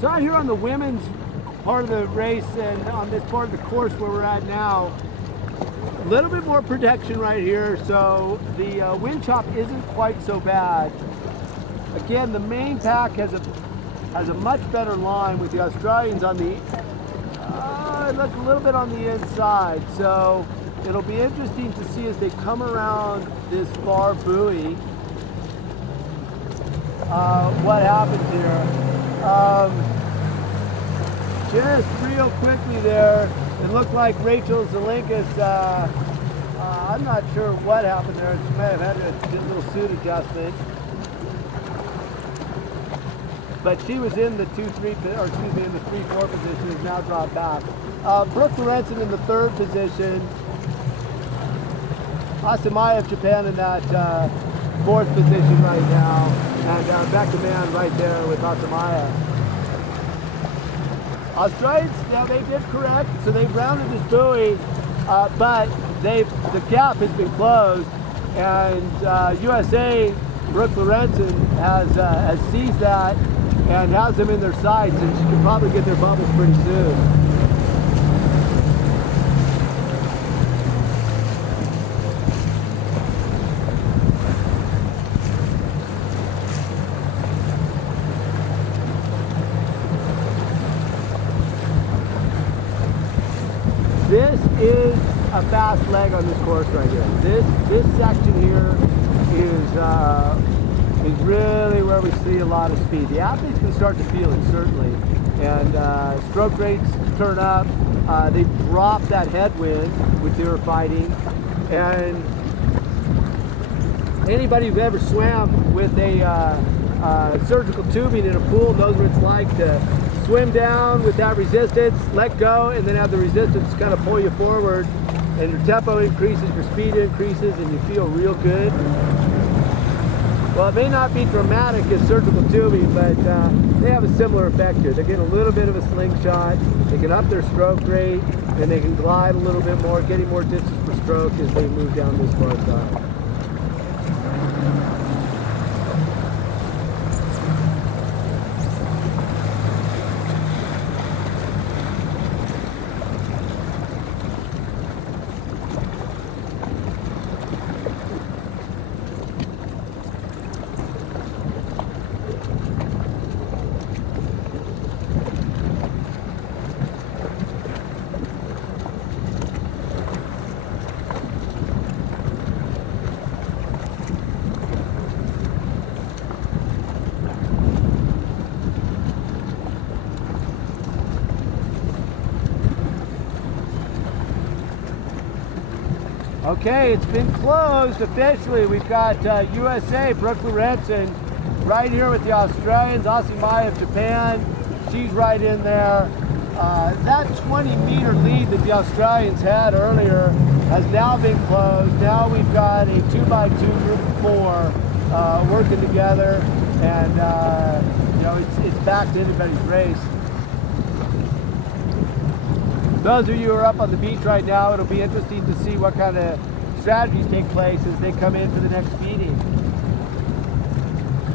So out here on the women's part of the race and on this part of the course where we're at now, a little bit more protection right here, so the wind chop isn't quite so bad. Again, the main pack has a much better line with the Australians on the look a little bit on the inside. So it'll be interesting to see as they come around this far buoy what happens here. Just real quickly there, it looked like Rachel Zelinkas, I'm not sure what happened there. She may have had a little suit adjustment. But she was in the 2-3, or excuse me, in the 3-4 position, has now dropped back. Brooke Lorenzen in the 3rd position. Asamaya of Japan in that 4th position right now. And Becca Mann right there with Asamaya. Australians, yeah, they did correct, so they've rounded this buoy, but the gap has been closed, and USA, Brooke Lorenzen has seized that and has them in their sights, and she can probably get their bubbles pretty soon. This is a fast leg on this course right here. This section here is really where we see a lot of speed. The athletes can start to feel it, certainly. And stroke rates turn up. They drop that headwind, which they were fighting. And anybody who's ever swam with a surgical tubing in a pool knows what it's like to swim down with that resistance, let go, and then have the resistance kind of pull you forward, and your tempo increases, your speed increases, and you feel real good. Well, it may not be dramatic as surgical tubing, but they have a similar effect here. They get a little bit of a slingshot, they can up their stroke rate, and they can glide a little bit more, getting more distance per stroke as they move down this far side. Okay, it's been closed officially. We've got USA, Brooke Lorenzen, right here with the Australians. Aussie Maya of Japan, she's right in there. That 20-meter lead that the Australians had earlier has now been closed. Now we've got a 2x2 group of 4 working together, and you know, it's back to anybody's race. Those of you who are up on the beach right now, it'll be interesting to see what kind of strategies take place as they come in for the next meeting.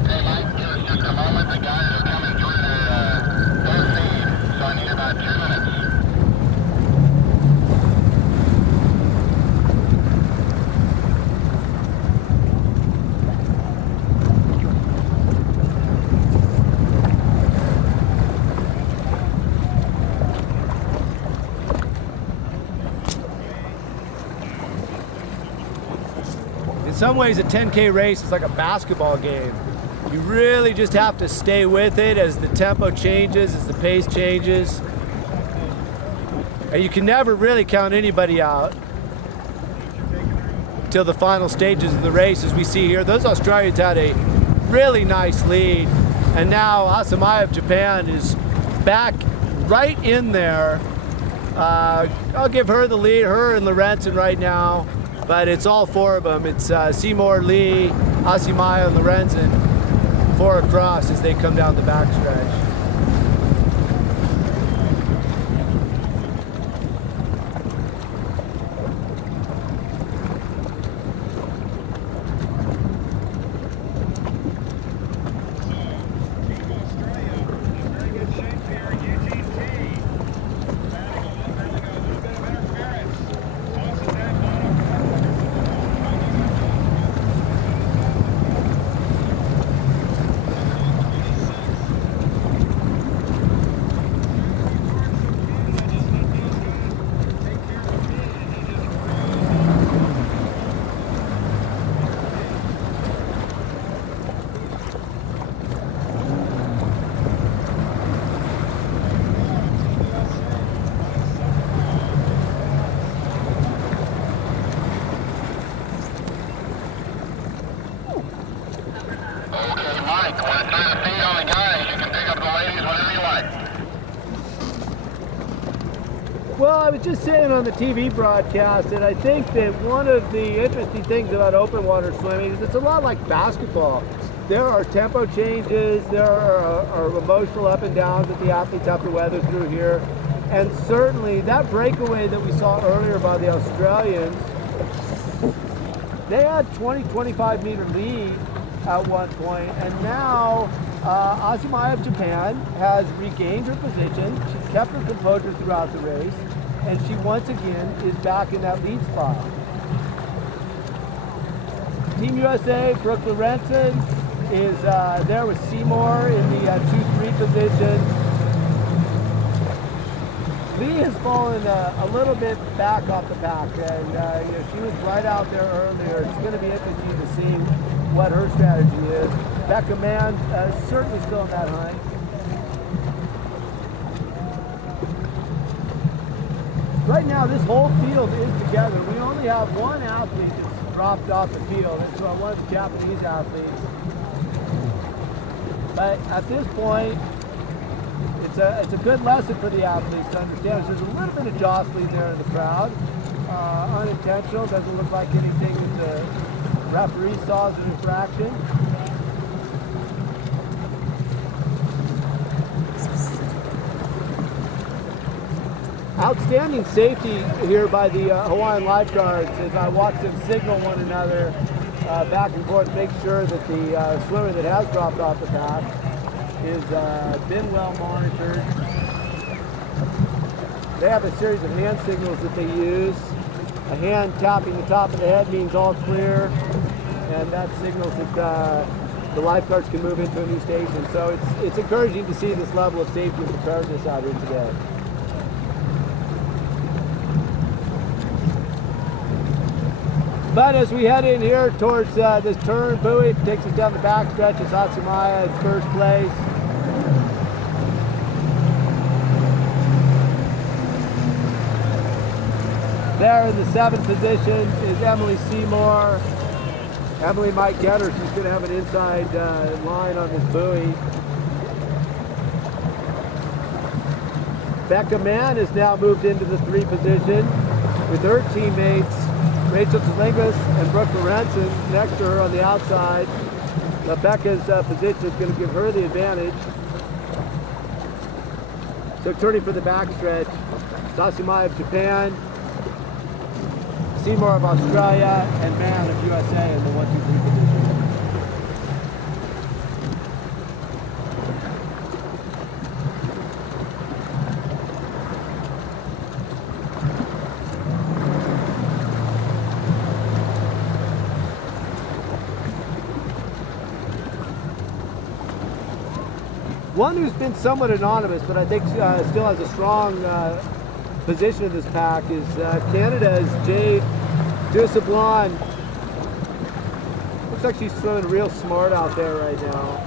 Hey Mike, give us just a moment. The guys are coming through their feed, so I need about 2 minutes. In some ways, a 10K race is like a basketball game. You really just have to stay with it as the tempo changes, as the pace changes. And you can never really count anybody out till the final stages of the race, as we see here. Those Australians had a really nice lead, and now Asamaya of Japan is back right in there. I'll give her the lead, her and Lorenzen right now. But it's all 4 of them. It's Seymour, Lee, Asimaya, and Lorenzen, 4 across as they come down the backstretch. Well, I was just saying on the TV broadcast that I think that one of the interesting things about open water swimming is it's a lot like basketball. There are tempo changes, there are emotional up and downs that the athletes have to weather through here. And certainly that breakaway that we saw earlier by the Australians, they had 20-25 meter lead at one point, and now Azumaya of Japan has regained her position. She's kept her composure throughout the race, and she once again is back in that lead spot. Team USA, Brooke Lorenzen is there with Seymour in the 2-3 position. Lee has fallen a little bit back off the pack, and you know, she was right out there earlier. It's going to be interesting to see what her strategy is. Cameraman certainly still in that hunt. Right now, this whole field is together. We only have one athlete that's dropped off the field. It's one of the Japanese athletes. But at this point, it's a good lesson for the athletes to understand. There's a little bit of jostling there in the crowd. Unintentional, doesn't look like anything that the referee saw as an infraction. Outstanding safety here by the Hawaiian lifeguards as I watch them signal one another back and forth, make sure that the swimmer that has dropped off the path is been well monitored. They have a series of hand signals that they use. A hand tapping the top of the head means all clear, and that signals that the lifeguards can move into a new station. So it's encouraging to see this level of safety and preparedness out here today. But as we head in here towards this turn buoy, it takes us down the back stretch. It's Atsumaya in first place. There in the 7th position is Emily Seymour. Emily might get her. She's going to have an inside line on this buoy. Becca Mann has now moved into the 3 position with her teammates Rachel Tselinglis and Brooke Lorenzen next to her on the outside. Now Becca's position is going to give her the advantage. So turning for the backstretch, Sasumai of Japan, Seymour of Australia, and Mann of USA in the 1, 2, 3 position. One who's been somewhat anonymous, but I think still has a strong position in this pack is Canada's Jade Dusablon. Looks like she's swimming real smart out there right now.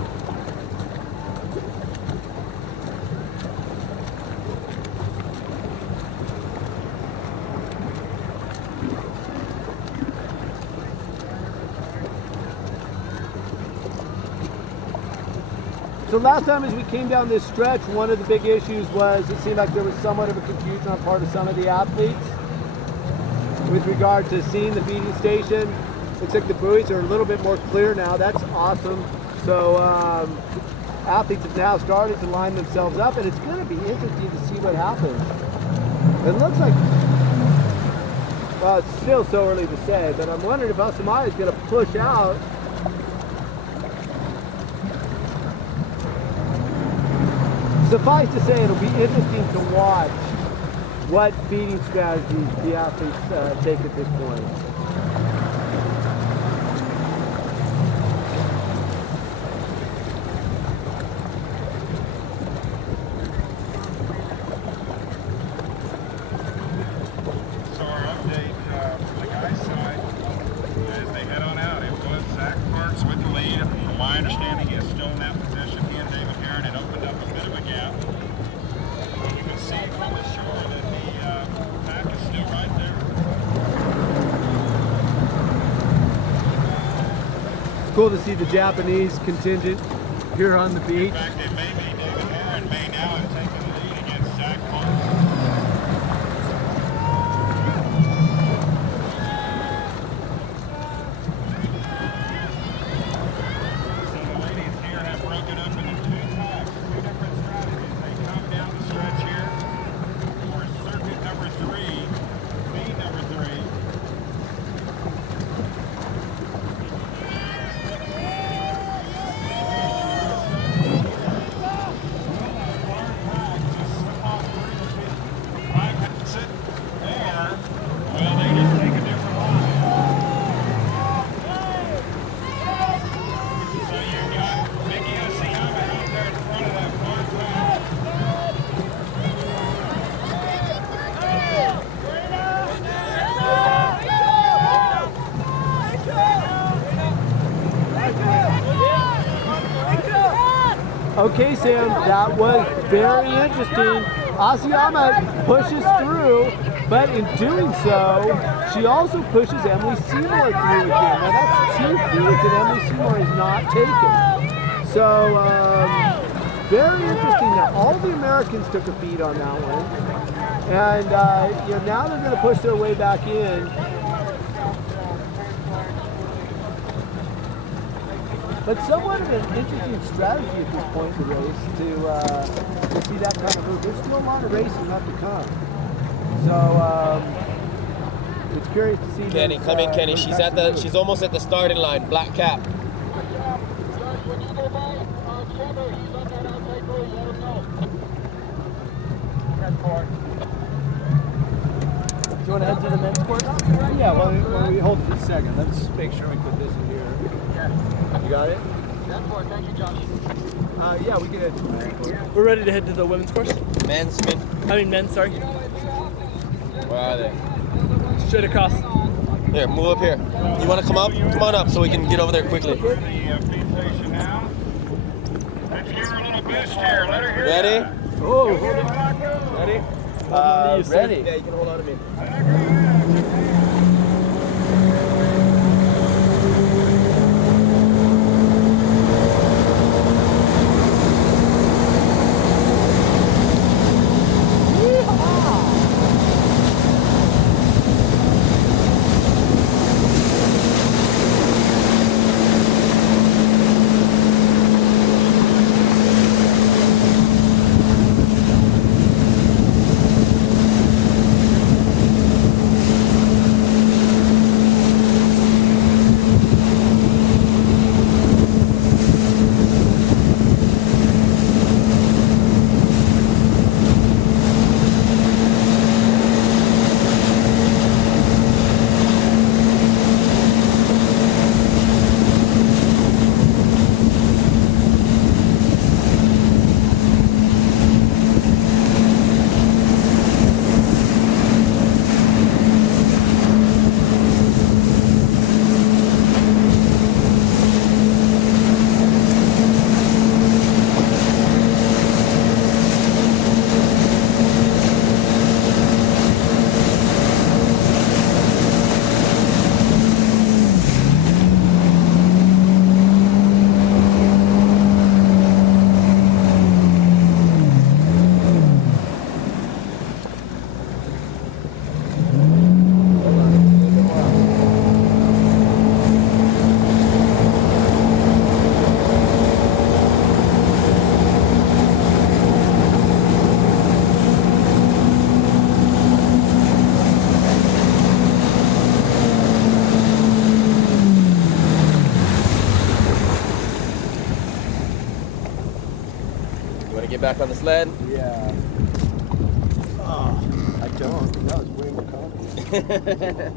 So last time as we came down this stretch, one of the big issues was it seemed like there was somewhat of a confusion on part of some of the athletes with regard to seeing the feeding station. Looks like the buoys are a little bit more clear now. That's awesome. So athletes have now started to line themselves up, and it's going to be interesting to see what happens. It looks like, well, it's still so early to say, but I'm wondering if Asamaya is going to push out. Suffice to say, it'll be interesting to watch what feeding strategies the athletes take at this point. So our update from the guys' side, as they head on out, it was Zach Parks with the lead. From my understanding, he is still in that position. He and David Heron had opened up a bit of a gap. You can see from the shore that the pack is still right there. It's cool to see the Japanese contingent here on the beach. In fact, it may be David Heron may now have taken the lead against Zach Parks. So the ladies here have broken up into 2 packs, 2 different strategies. They come down the stretch here for circuit number 3, feed number 3. Okay, Sam, that was very interesting. Asayama pushes through, but in doing so, she also pushes Emily Seymour through again. Now that's 2 feeds that Emily Seymour has not taken. So, very interesting. Now, all the Americans took a feed on that one. And now they're going to push their way back in. But somewhat of an interesting strategy at this point in the race to see that kind of move. There's still a lot of racing left to come. So it's curious to see. Kenny, come in, Kenny. She's almost at the starting line. Black cap. Do you want to head to the men's course? Yeah, well, we hold it for a second. Let's make sure we put this in here. You got it? Thank you, Josh. Yeah, we can head to the men's course. We're ready to head to the women's course. Men's. Men's, sorry. Where are they? Straight across. Here, move up here. You want to come up? Come on up so we can get over there quickly. The feed station now. Let's give her a little boost here. Let her hear Ready? Oh, Ready? Ready? Ready? Yeah, you can hold on to me. that. back on the sled? Yeah. Oh, I don't. That was way more complicated.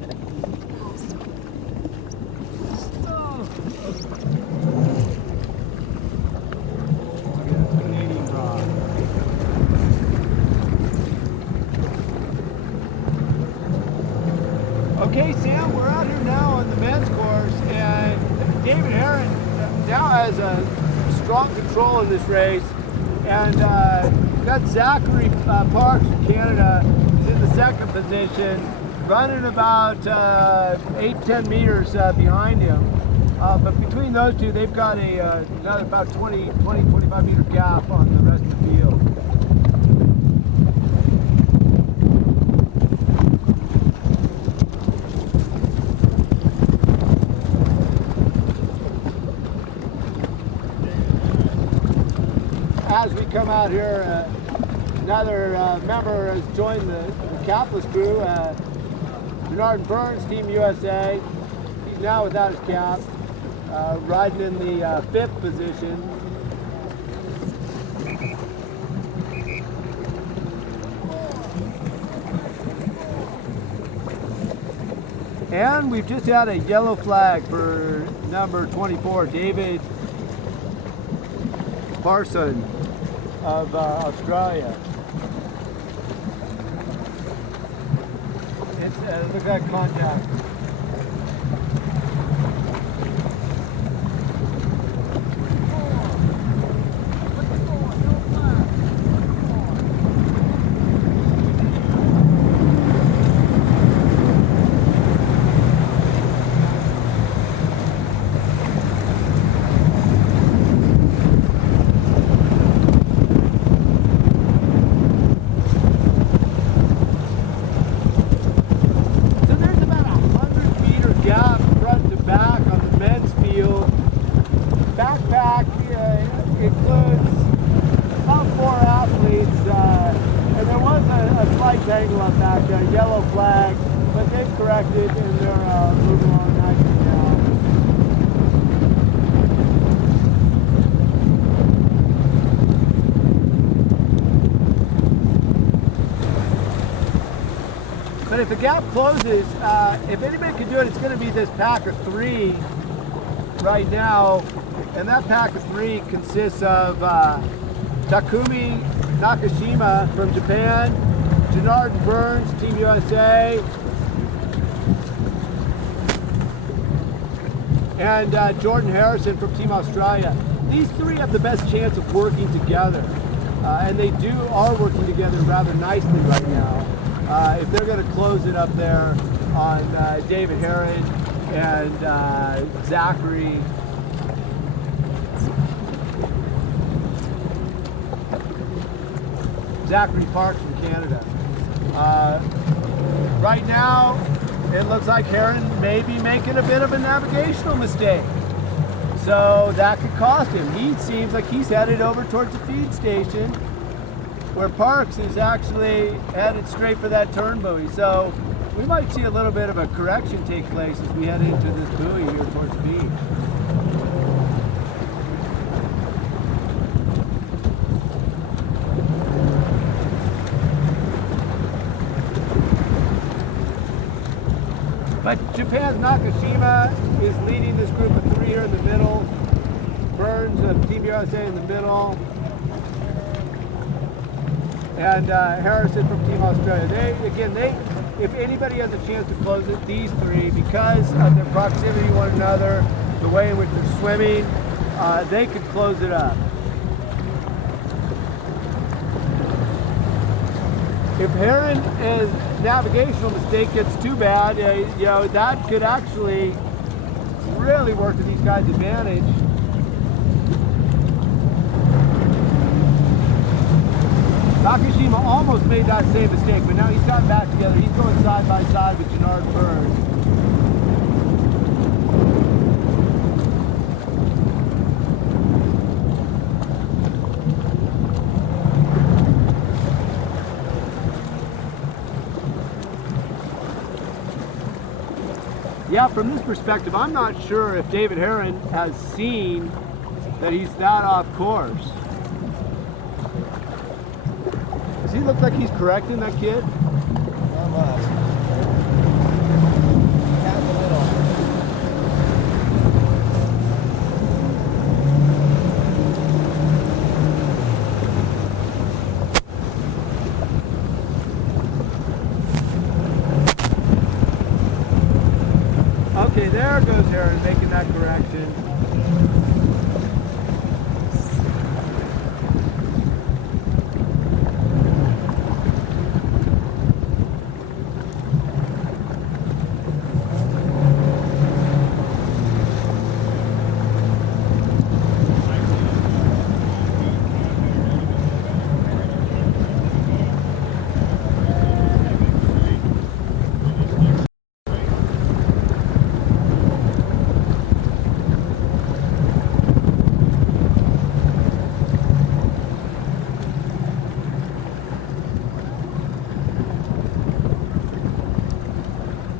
Okay, Sam, we're out here now on the men's course, and David Heron now has a strong control in this race, and we've got Zachary Parks from Canada. He's in the second position, running about 8-10 meters behind him. But between those two, they've got another about 20-25 meter gap on the rest of the field. As we come out here, another member has joined the capless crew, Bernard Burns, Team USA. He's now without his cap, riding in the fifth position. And we've just had a yellow flag for number 24, David Parson of Australia. It's look at contact. Angle up back, yellow flag, but they've corrected and they're moving along nicely now. But if the gap closes, if anybody can do it, it's going to be this pack of three right now, and that pack of three consists of Takumi Nakashima from Japan, Bernard Burns, Team USA, and Jordan Harrison from Team Australia. These three have the best chance of working together, and they are working together rather nicely right now. If they're going to close it up there on David Heron and Zachary Parks from Canada. Right now, it looks like Heron may be making a bit of a navigational mistake. So that could cost him. He seems like he's headed over towards the feed station, where Parks is actually headed straight for that turn buoy. So we might see a little bit of a correction take place as we head into this buoy here towards feed. But Japan's Nakashima is leading this group of three here in the middle. Burns of Team USA in the middle. And Harrison from Team Australia. If anybody has a chance to close it, these three, because of their proximity to one another, the way in which they're swimming, they could close it up. If Heron's navigational mistake gets too bad, that could actually really work to these guys' advantage. Nakashima almost made that same mistake, but now he's gotten back together. He's going side by side with Bernard Burns. Yeah, from this perspective, I'm not sure if David Heron has seen that he's that off course. look like he's correcting that kid? Not much. Cat in the middle. Okay, there goes Heron making that correction.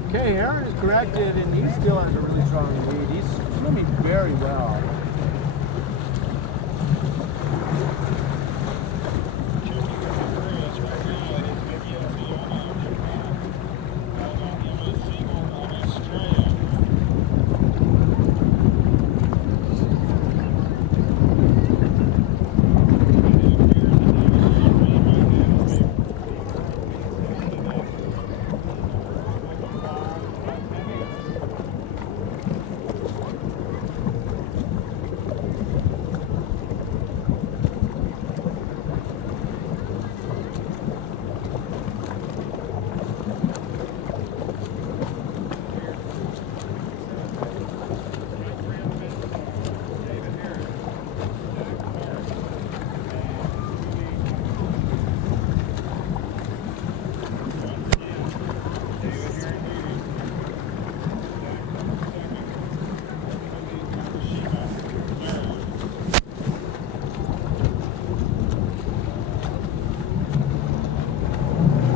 Okay, Heron is corrected, and he still has a really strong lead. He's swimming very well.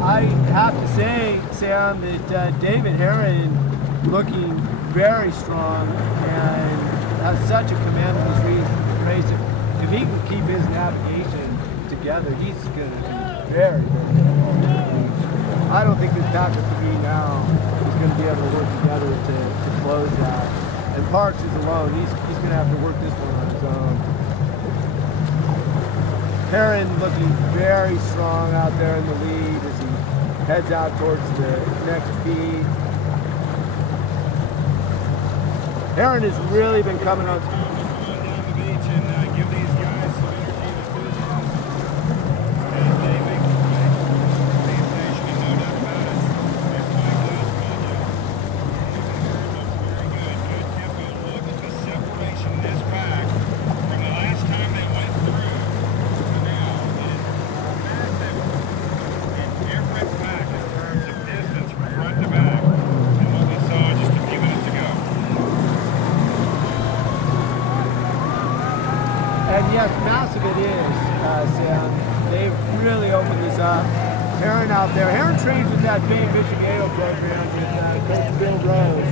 I have to say, Sam, that David Heron looking very strong and has such a command of his race. If he can keep his navigation together, he's going to be very, very good. I don't think this Patrick McGee now is going to be able to work together to close that. And Parks is alone. He's going to have to work this one on his own. Heron looking very strong out there in the lead as he heads out towards the next feed. Heron has really been coming on. Down the beach and give these guys some energy and enthusiasm. And they make the station, and no doubt about it. They're playing good project. Looks very good. Good tempo. Look at the separation in this pack from the last time they went through to now. It is massive in every pack in terms of distance from front to back and what we saw just a few minutes ago. And yes, massive it is, Sam. They've really opened this up. Heron out there. Heron trains with that famed Michigan program with Coach Bill Rose.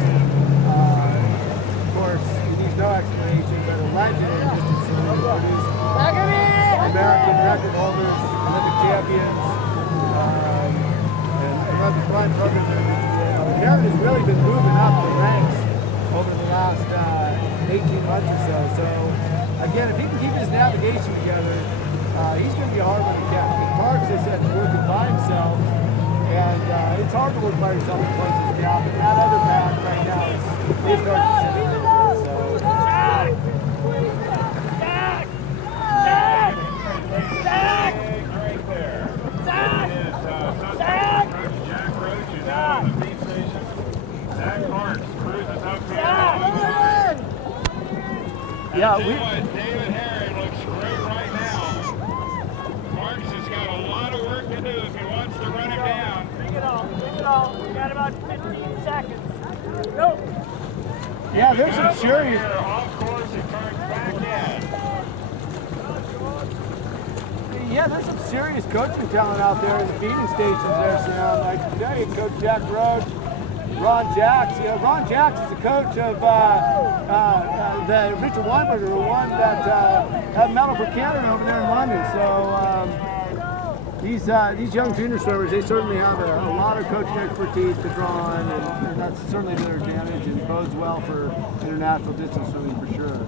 Of course, he needs no explanation, but a legend in distance swimming. Produced American record holders, Olympic champions, and runs a fine program there. Heron has really been moving up the ranks over the last 18 months or so. So again, if he can keep his navigation together, he's going to be a hard one to catch. Parks, they said, is working by himself, and it's hard to work by yourself in places now, but that other path right now is North Pacific. Yeah, David Heron looks great right now. Marks has got a lot of work to do if he wants to run him down. Bring it on. We got about 15 seconds. Go. Yeah, there's some serious. Off course, it turns back in. Yeah, there's some serious coaching talent out there in the feeding stations there, Sam. Like today, Coach Jack Roach, Ron Jacks. You know, Ron Jacks is the coach of the Richard Weinberger, who won that medal for Canada over there in London. So these young junior swimmers, they certainly have a lot of coaching expertise to draw on, and that's certainly to their advantage and bodes well for international distance swimming for sure.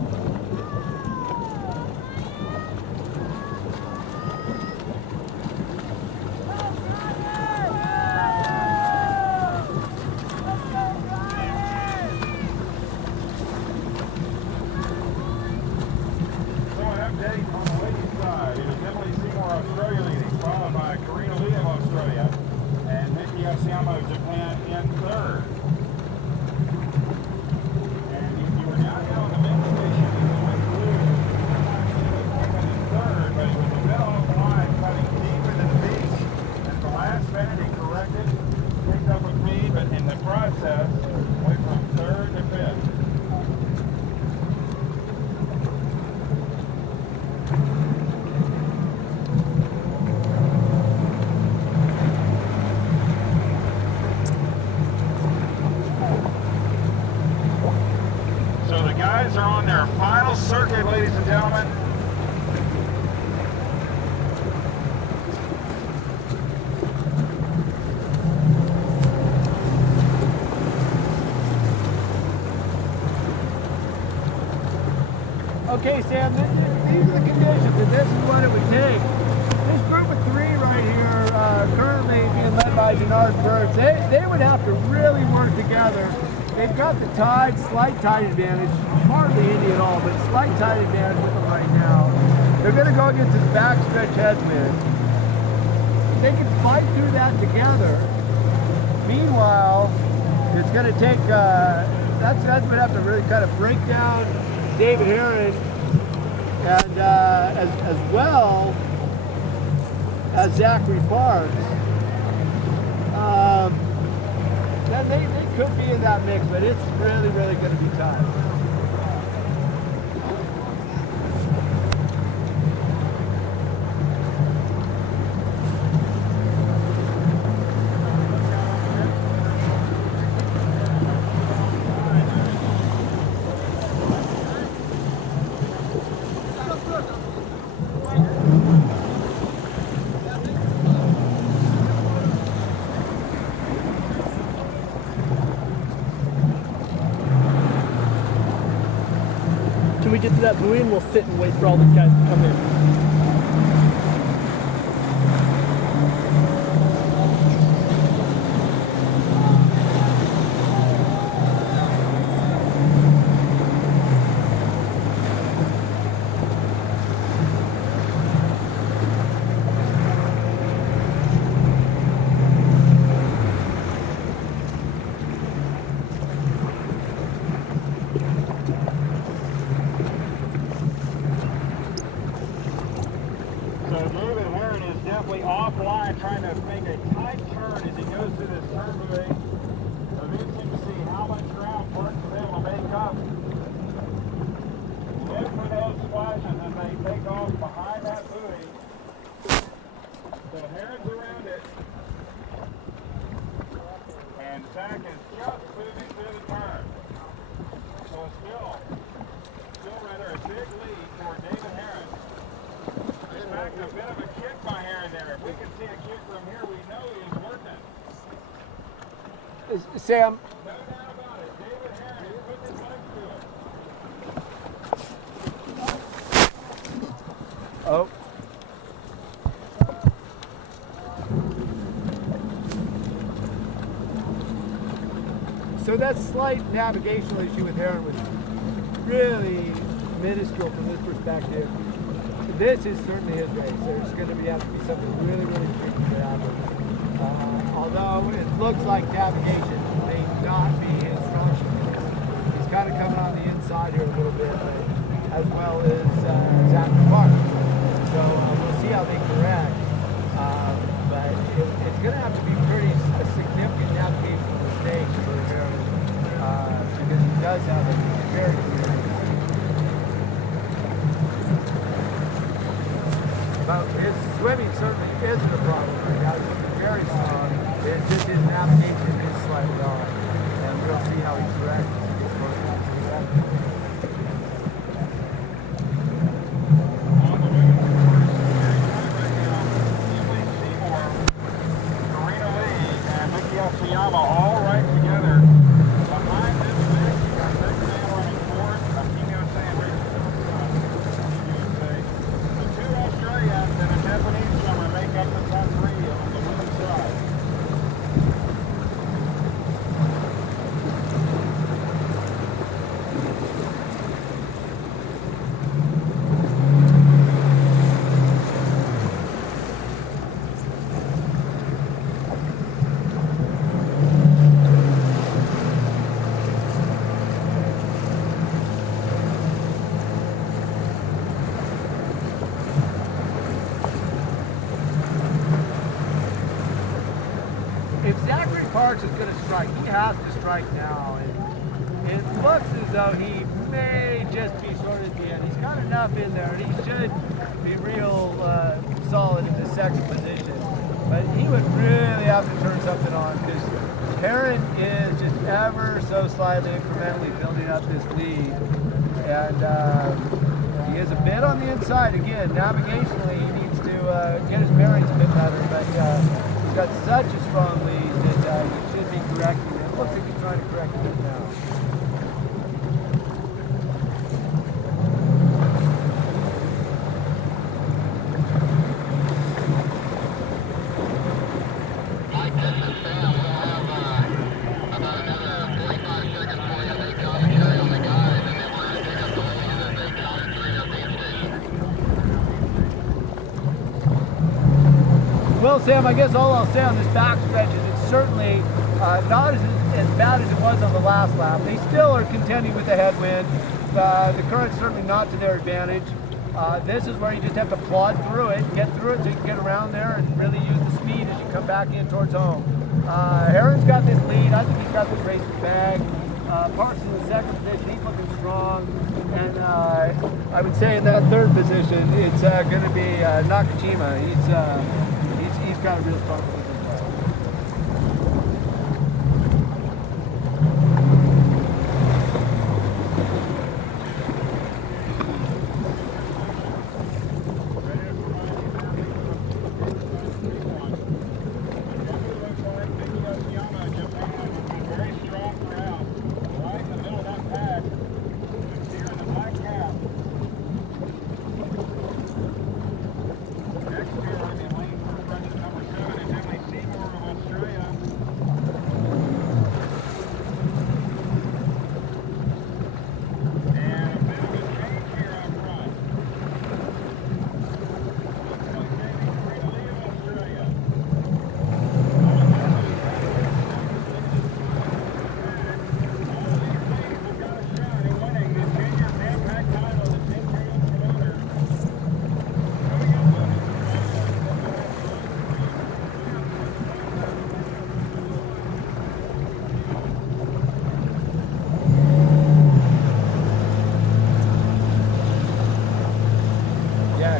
Japan in third. And if you were down here on the main station, it went through in third, but it was a bit off line, cutting deep into the beach. And the last bend, he corrected, picked up a speed, but in the process, went from third to fifth. Guys are on their final circuit, ladies and gentlemen. Okay, Sam, these are the conditions, and this is what it would take. This group of three right here, currently being led by Denard Burns, they would have to really work together. They've got the tide, slight tide advantage, hardly any at all, but slight tide advantage with them right now. They're going to go against this backstretch headwind. They can fight through that together. Meanwhile, it's going to take, that's going to have to really kind of break down David Heron, and as well as Zachary Parks. Then they could be in that mix, but it's really, really going to be tough. Can we get to that buoy and we'll sit and wait for all these guys to come in? Offline, trying to make a tight turn as he goes through this turn buoy. So it is to see how much ground Parks is able to make up. Look for those splashes as they take off behind that buoy. So Heron's around it. And Zach is just moving through the turn. So it's still rather a big lead for David Heron. In fact, a bit of a kick by Heron there. If we can see a kick from here, we know he's working. Sam. No doubt about it. David Heron is putting his legs to it. Oh. So that slight navigational issue with Heron was really minuscule from this perspective. This is certainly his race. There's going to have to be something really, really tricky to happen. Although it looks like navigation may not be his strong suit. He's kind of coming on the inside here a little bit, as well as Zachary Parks. So we'll see how they correct. But it's going to have to be a significant navigational mistake for Heron, because he does have a very good. But his swimming certainly isn't a problem right now. He's very strong. It's just his navigation is slightly off. And we'll see how he corrects as he gets closer to the end. On the way, of course, right now, you might see has to strike now, and it looks as though he may just be sort of at the end. He's got enough in there, and he should be real solid in the second position. But he would really have to turn something on, because Heron is just ever so slightly incrementally building up this lead. And he is a bit on the inside. Again, navigationally, he needs to get his bearings a bit better, but he's got such a strong lead that he should be correcting it. It looks like he's trying to correct it now. Mike, this is Sam. We'll have about another 45 seconds for you to make commentary on the guys, and then we're going to pick up the lead as they count three up the station. Well, Sam, I guess all I'll say on this backstretch is it's certainly not as bad as it was on the last lap. They still are contending with the headwind. The current's certainly not to their advantage. This is where you just have to plod through it, get through it so you can get around there and really use the speed as you come back in towards home. Heron's got this lead. I think he's got this race bag. Parks in the second position. He's looking strong. And I would say in that third position, it's going to be Nakajima. He's got a real strong position.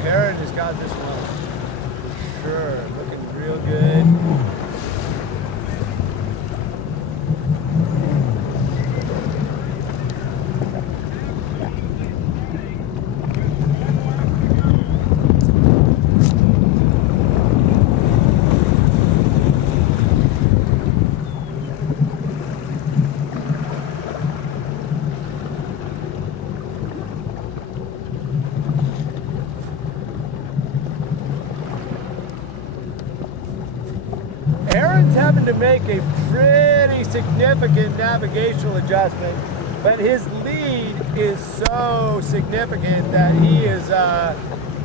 Heron has got this one. Sure, looking real good. Aaron's having to make a pretty significant navigational adjustment, but his lead is so significant that he is,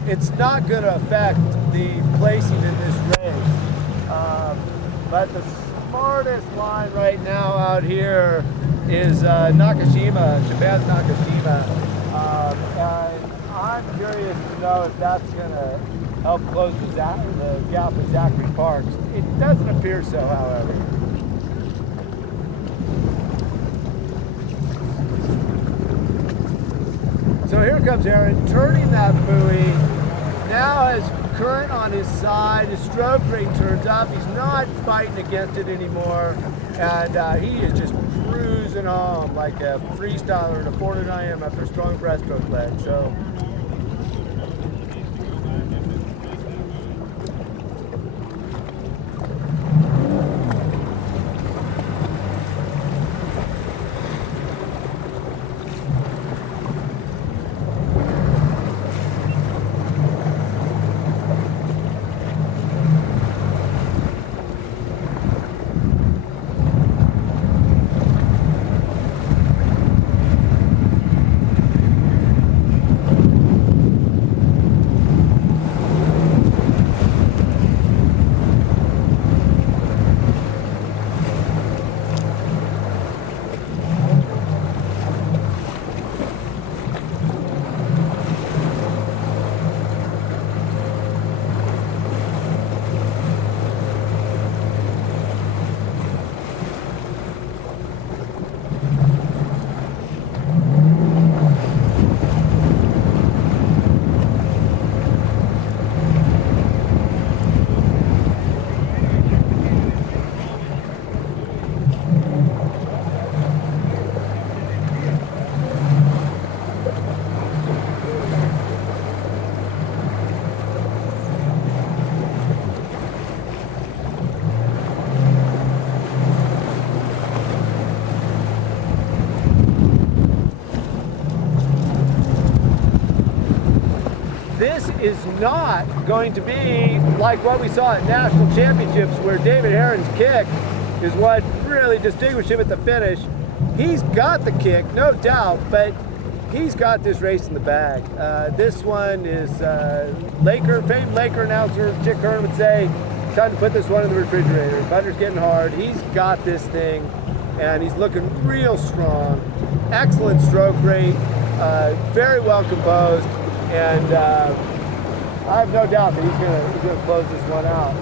it's not going to affect the placing in this race. But the smartest line right now out here is Nakashima, Japan's Nakashima. And I'm curious to know if that's going to help close the gap with Zachary Parks. It doesn't appear so, however. So here comes Aaron, turning that buoy. Now has current on his side, his stroke rate turns up. He's not fighting against it anymore. And he is just cruising home like a freestyler in a 4-9M after a strong breaststroke leg. So is not going to be like what we saw at national championships, where David Heron's kick is what really distinguished him at the finish. He's got the kick, no doubt, but he's got this race in the bag. This one is famed Laker announcer Chick Hearn would say, time to put this one in the refrigerator. Butter's getting hard. He's got this thing, and he's looking real strong. Excellent stroke rate, very well composed, and I have no doubt that he's gonna close this one out.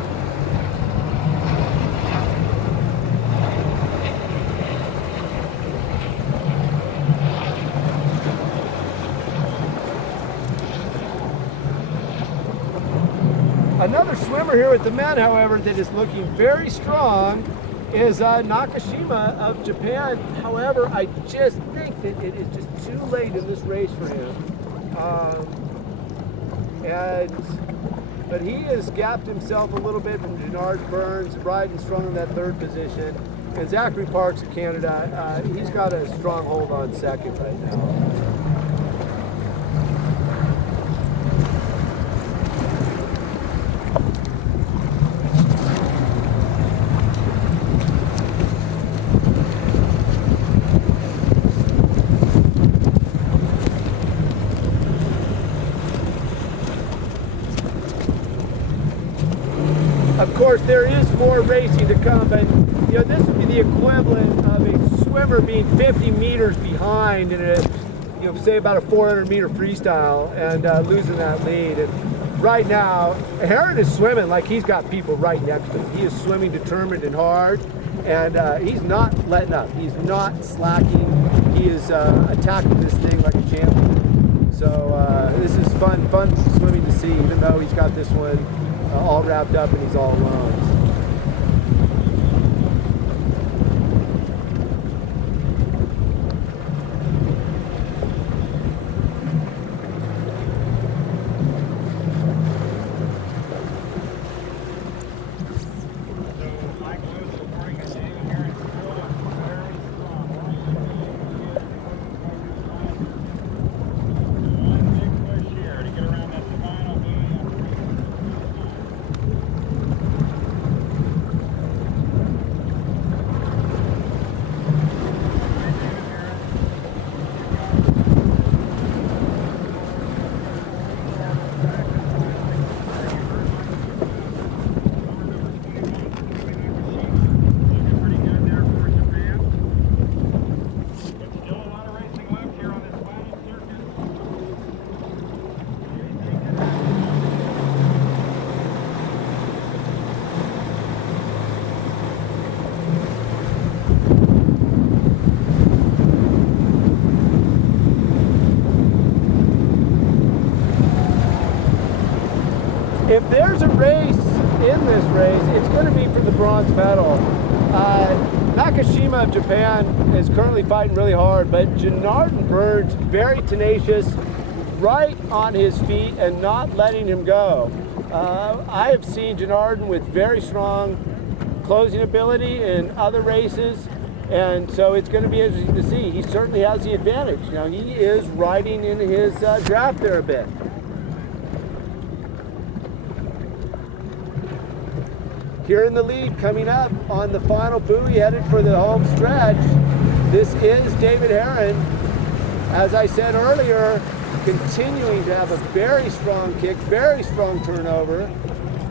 Another swimmer here with the men, however, that is looking very strong is Nakashima of Japan. However, I just think that it is just too late in this race for him. But he has gapped himself a little bit from Gennard Burns, riding strong in that third position. And Zachary Parks of Canada, he's got a strong hold on second right now. Of course, there is more racing to come, but you know, this would be the equivalent of a swimmer being 50 meters behind in a, you know, say about a 400-meter freestyle and losing that lead. And right now, Heron is swimming like he's got people right next to him. He is swimming determined and hard, and he's not letting up. He's not slacking. He is attacking this thing like a champion. So this is fun swimming to see, even though he's got this one all wrapped up and he's all alone. If there's a race in this race, it's going to be for the bronze medal. Nakashima of Japan is currently fighting really hard, but Gennard Burns, very tenacious, right on his feet and not letting him go. I have seen Gennard with very strong closing ability in other races, and so it's going to be interesting to see. He certainly has the advantage. You know, he is riding in his draft there a bit. Here in the lead, coming up on the final buoy, headed for the home stretch, this is David Heron. As I said earlier, continuing to have a very strong kick, very strong turnover,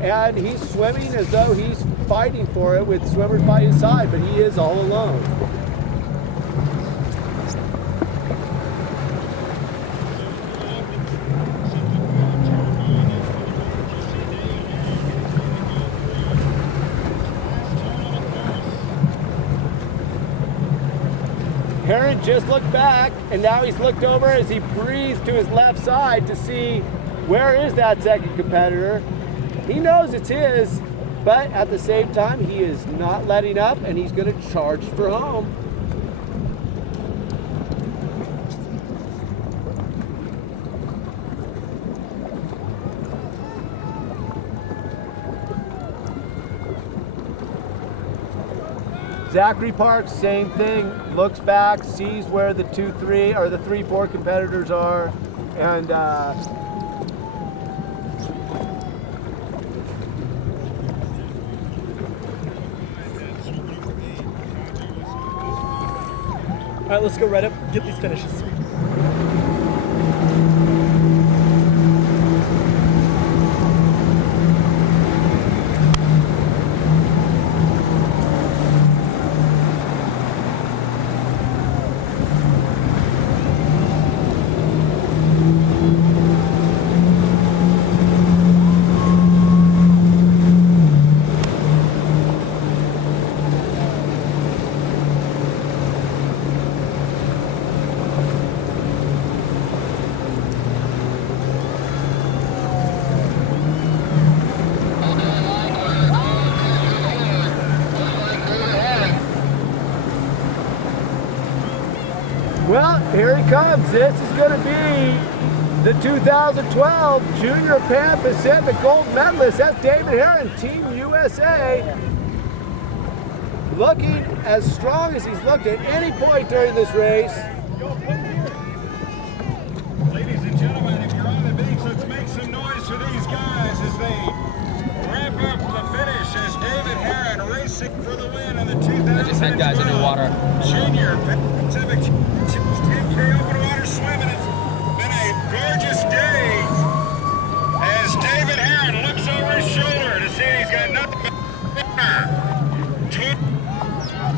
and he's swimming as though he's fighting for it with swimmers by his side, but he is all alone. Heron just looked back, and now he's looked over as he breathes to his left side to see where is that second competitor. He knows it's his, but at the same time, he is not letting up, and he's going to charge for home. Zachary Parks, same thing, looks back, sees where the 2-3 or the 3-4 competitors are, and right, let's go right up, get these finishes. Well, here he comes. This is going to be the 2012 Junior Pan Pacific Gold Medalist. That's David Heron, Team USA. Looking as strong as he's looked at any point during this race. Ladies and gentlemen, if you're on the beach, let's make some noise for these guys as they wrap up the finish as David Heron racing for the win on the 2012 I just had guys in the water. Junior Pacific 10K open water swimming. It's been a gorgeous day as David Heron looks over his shoulder to see he's got nothing but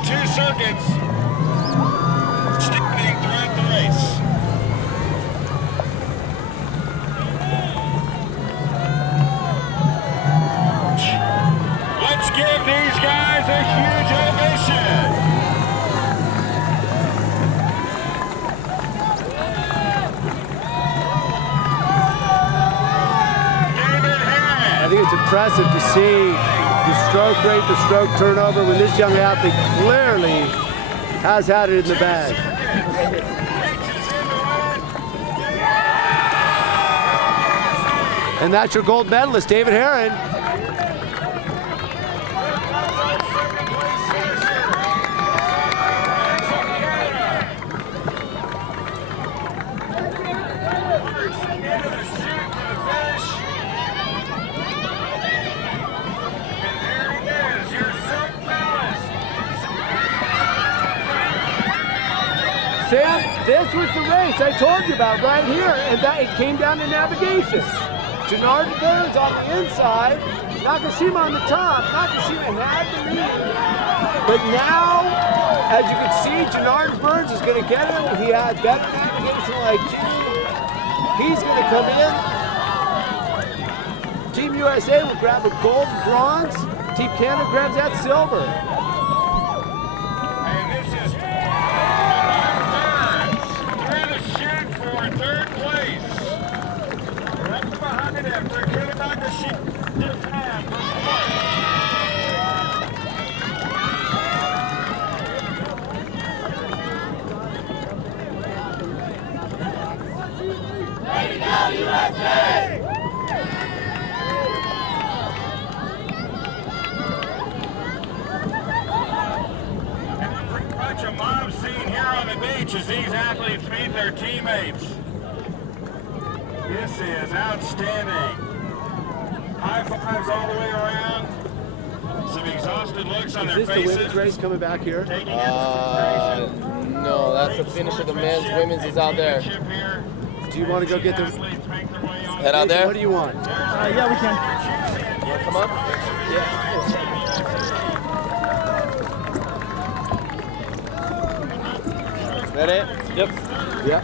two circuits standing throughout the race. Let's give these guys a huge ovation. I think it's impressive to see the stroke rate, the stroke turnover when this young athlete clearly has had it in the bag. And that's your gold medalist, David Heron. Sam, this was the race I told you about right here, and that it came down to navigation. Gennard Burns on the inside, Nakashima on the top. Nakashima had the lead. But now, as you can see, Gennard Burns is going to get him. He had better navigational IQ. He's going to come in. Team USA will grab a gold and bronze. Team Canada grabs that silver. And this is through the chute for third place. Right behind him, Takeda Nakashima, Japan, for fourth. Ready now, USA! A mob scene here on the beach as these athletes meet their teammates. This is outstanding. High fives all the way around. Some exhausted looks on their Is this faces. the women's race coming back here? No, that's the finish of the men's. Women's is out there. Do you want to go get them? Head out there. What do you want? Yeah, we can. You want to come up? Yeah. Is that it? Yep. Yeah.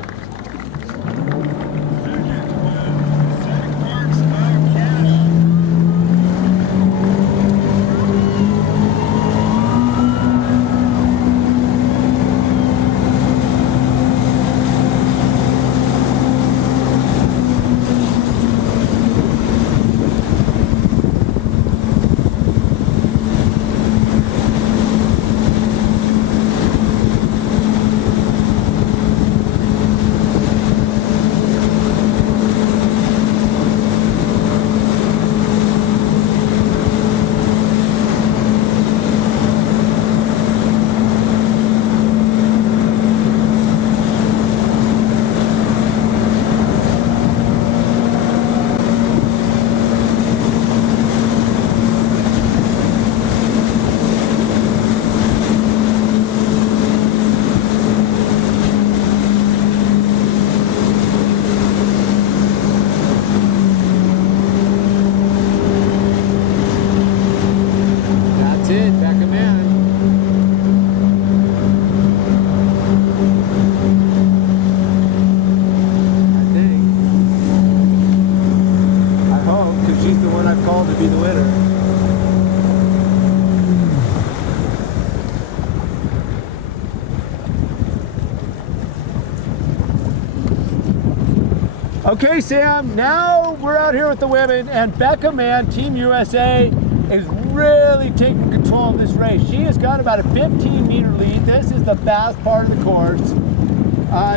Okay, Sam, now we're out here with the women, and Cameraman, Team USA, is really taking control of this race. She has got about a 15-meter lead. This is the fast part of the course.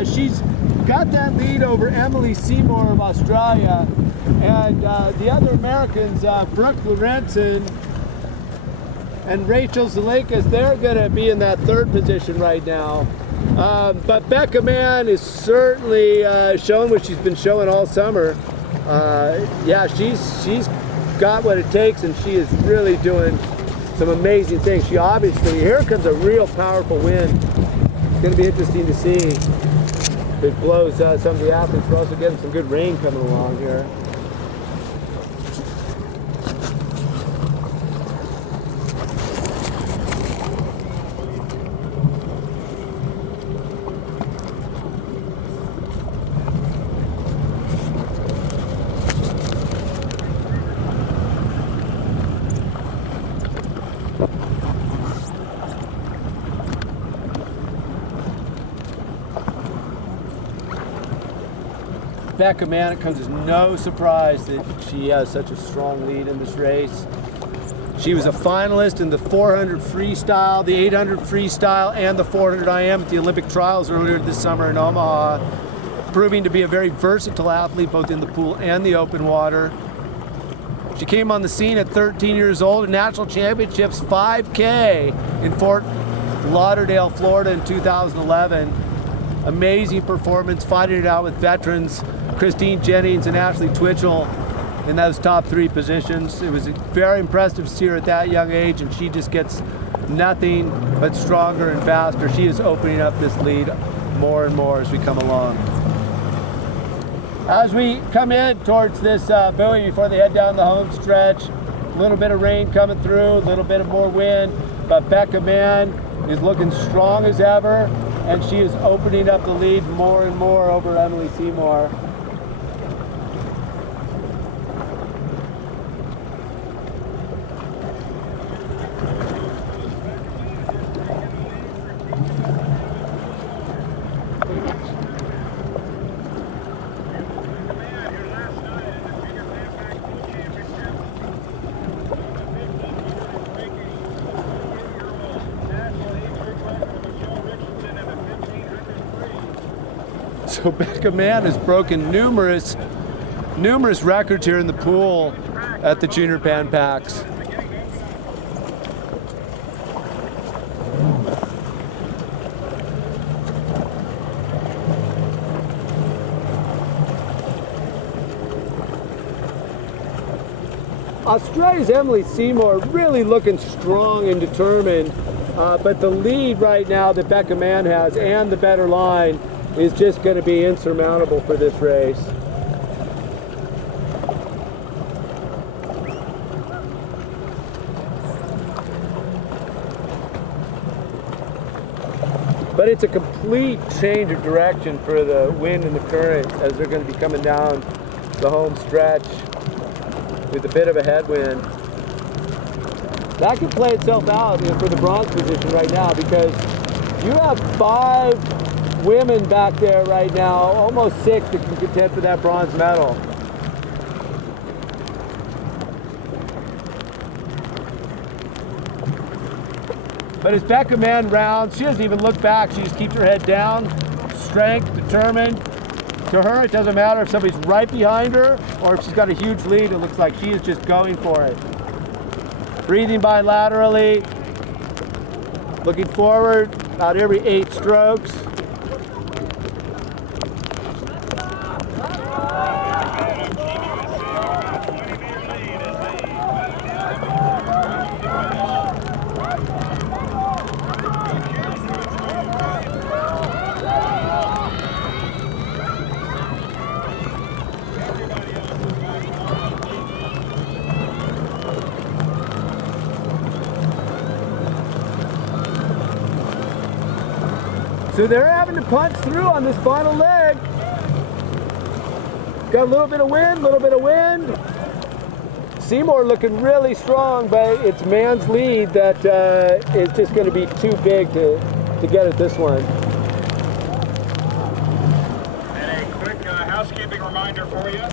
She's got that lead over Emily Seymour of Australia, and the other Americans, Brooke Lorenzen and Rachel Zalekas, they're going to be in that third position right now. But Cameraman is certainly showing what she's been showing all summer. Yeah, she's got what it takes, and she is really doing some amazing things. She obviously, here comes a real powerful wind. It's going to be interesting to see if it blows some of the athletes. We're also getting some good rain coming along here. Cameraman, it comes as no surprise that she has such a strong lead in this race. She was a finalist in the 400 freestyle, the 800 freestyle, and the 400 IM at the Olympic trials earlier this summer in Omaha, proving to be a very versatile athlete both in the pool and the open water. She came on the scene at 13 years old at National Championships 5K in Fort Lauderdale, Florida in 2011. Amazing performance, fighting it out with veterans Christine Jennings and Ashley Twitchell in those top three positions. It was very impressive to see her at that young age, and she just gets nothing but stronger and faster. She is opening up this lead more and more as we come along. As we come in towards this buoy before they head down the home stretch, a little bit of rain coming through, a little bit of more wind, but Cameraman is looking strong as ever, and she is opening up the lead more and more over Emily Seymour. So Cameraman has broken numerous records here in the pool at the Junior Pan Packs. Australia's Emily Seymour really looking strong and determined, but the lead right now that Cameraman has and the better line is just going to be insurmountable for this race. But it's a complete change of direction for the wind and the current as they're going to be coming down the home stretch with a bit of a headwind. That could play itself out for the bronze position right now, because you have 5 women back there right now, almost 6 that can contend for that bronze medal. But as Cameraman rounds, she doesn't even look back. She just keeps her head down, strength, determined. To her, it doesn't matter if somebody's right behind her or if she's got a huge lead. It looks like she is just going for it. Breathing bilaterally, looking forward about every 8 strokes. So they're having to punch through on this final leg. Got a little bit of wind, Seymour looking really strong, but it's Mann's lead that is just going to be too big to get at this one. And a quick housekeeping reminder. reminder for you.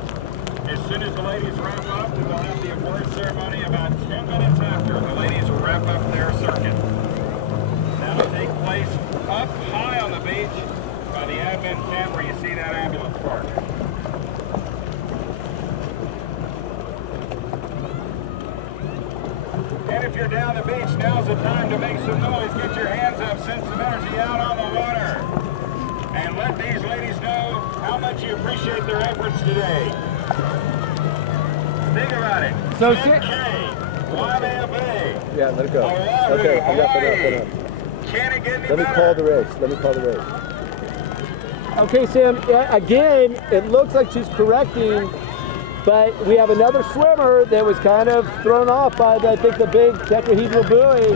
As soon as the ladies wrap up, we'll have the award ceremony about 10 minutes after the ladies wrap up their circuit. That'll take place up high on the beach by the admin tent where you see that ambulance park. And if you're down the beach, now's the time to make some noise. Get your hands up, send some energy out on the water. And let these ladies know how much you appreciate their efforts today. Think about it. So 10K, Waimea Bay. Yeah, let it go. Oahu, Okay, enough. Can it get any Let me better? call the race. Okay, Sam, again, it looks like she's correcting, but we have another swimmer that was kind of thrown off by, I think, the big tetrahedral buoy,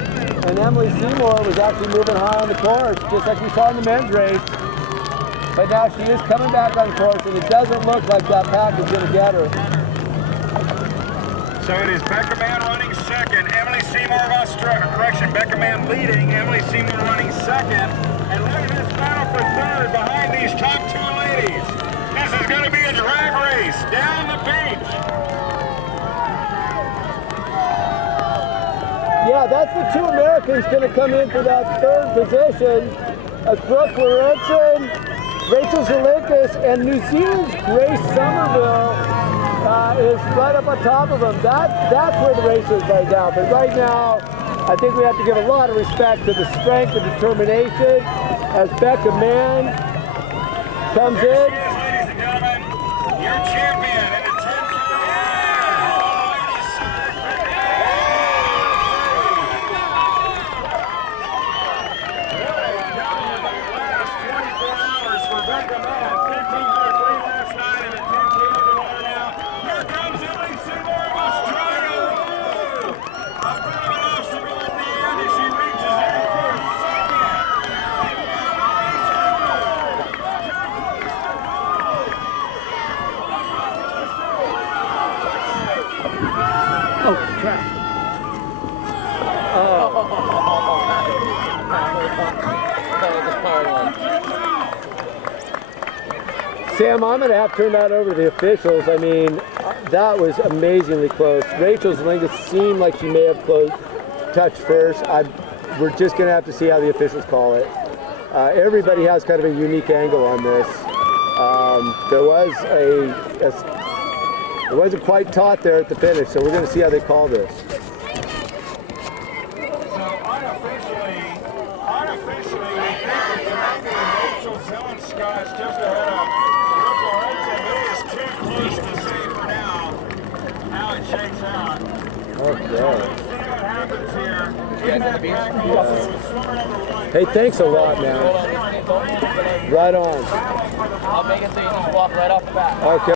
and Emily Seymour was actually moving high on the course, just like we saw in the men's race. But now she is coming back on course, and it doesn't look like that pack is going to get her. So it is Cameraman running second, Emily Seymour of Australia. Correction, Cameraman leading, Emily Seymour running second. And look at this battle for third behind these top two ladies. This is going to be a drag race down the beach. Yeah, that's the two Americans going to come in for that third position. Brooke Lorenzen, Rachel Zelenkas, and New Zealand's Grace Somerville is right up on top of them. That's where the race is right now. But right now, I think we have to give a lot of respect to the strength and determination as Cameraman comes Here in. she is, ladies and gentlemen, your champion in the 10K. Last 24 hours for Cameraman. 1,503 last night in the 10K over water now. Here comes Emily Seymour of Australia. Woo! A bit of an obstacle at the end as she reaches in for second. Oh, crap. Sam, I'm going to have to turn that over to the officials. I mean, that was amazingly close. Rachel Zelenkas seemed like she may have touched first. We're just going to have to see how the officials call it. Everybody has kind of a unique angle on this. It wasn't quite taut there at the finish, so we're going to see how they call this. So unofficially, we think that Rachel Zelenska is just ahead of Brooke Lorenzen, who is too close to see for now how it shakes out. Okay. We'll see what happens here. In that back also is swimmer number 1. Hey, thanks a lot, man. Right on. I'll make it so you just walk right off the bat. Okay.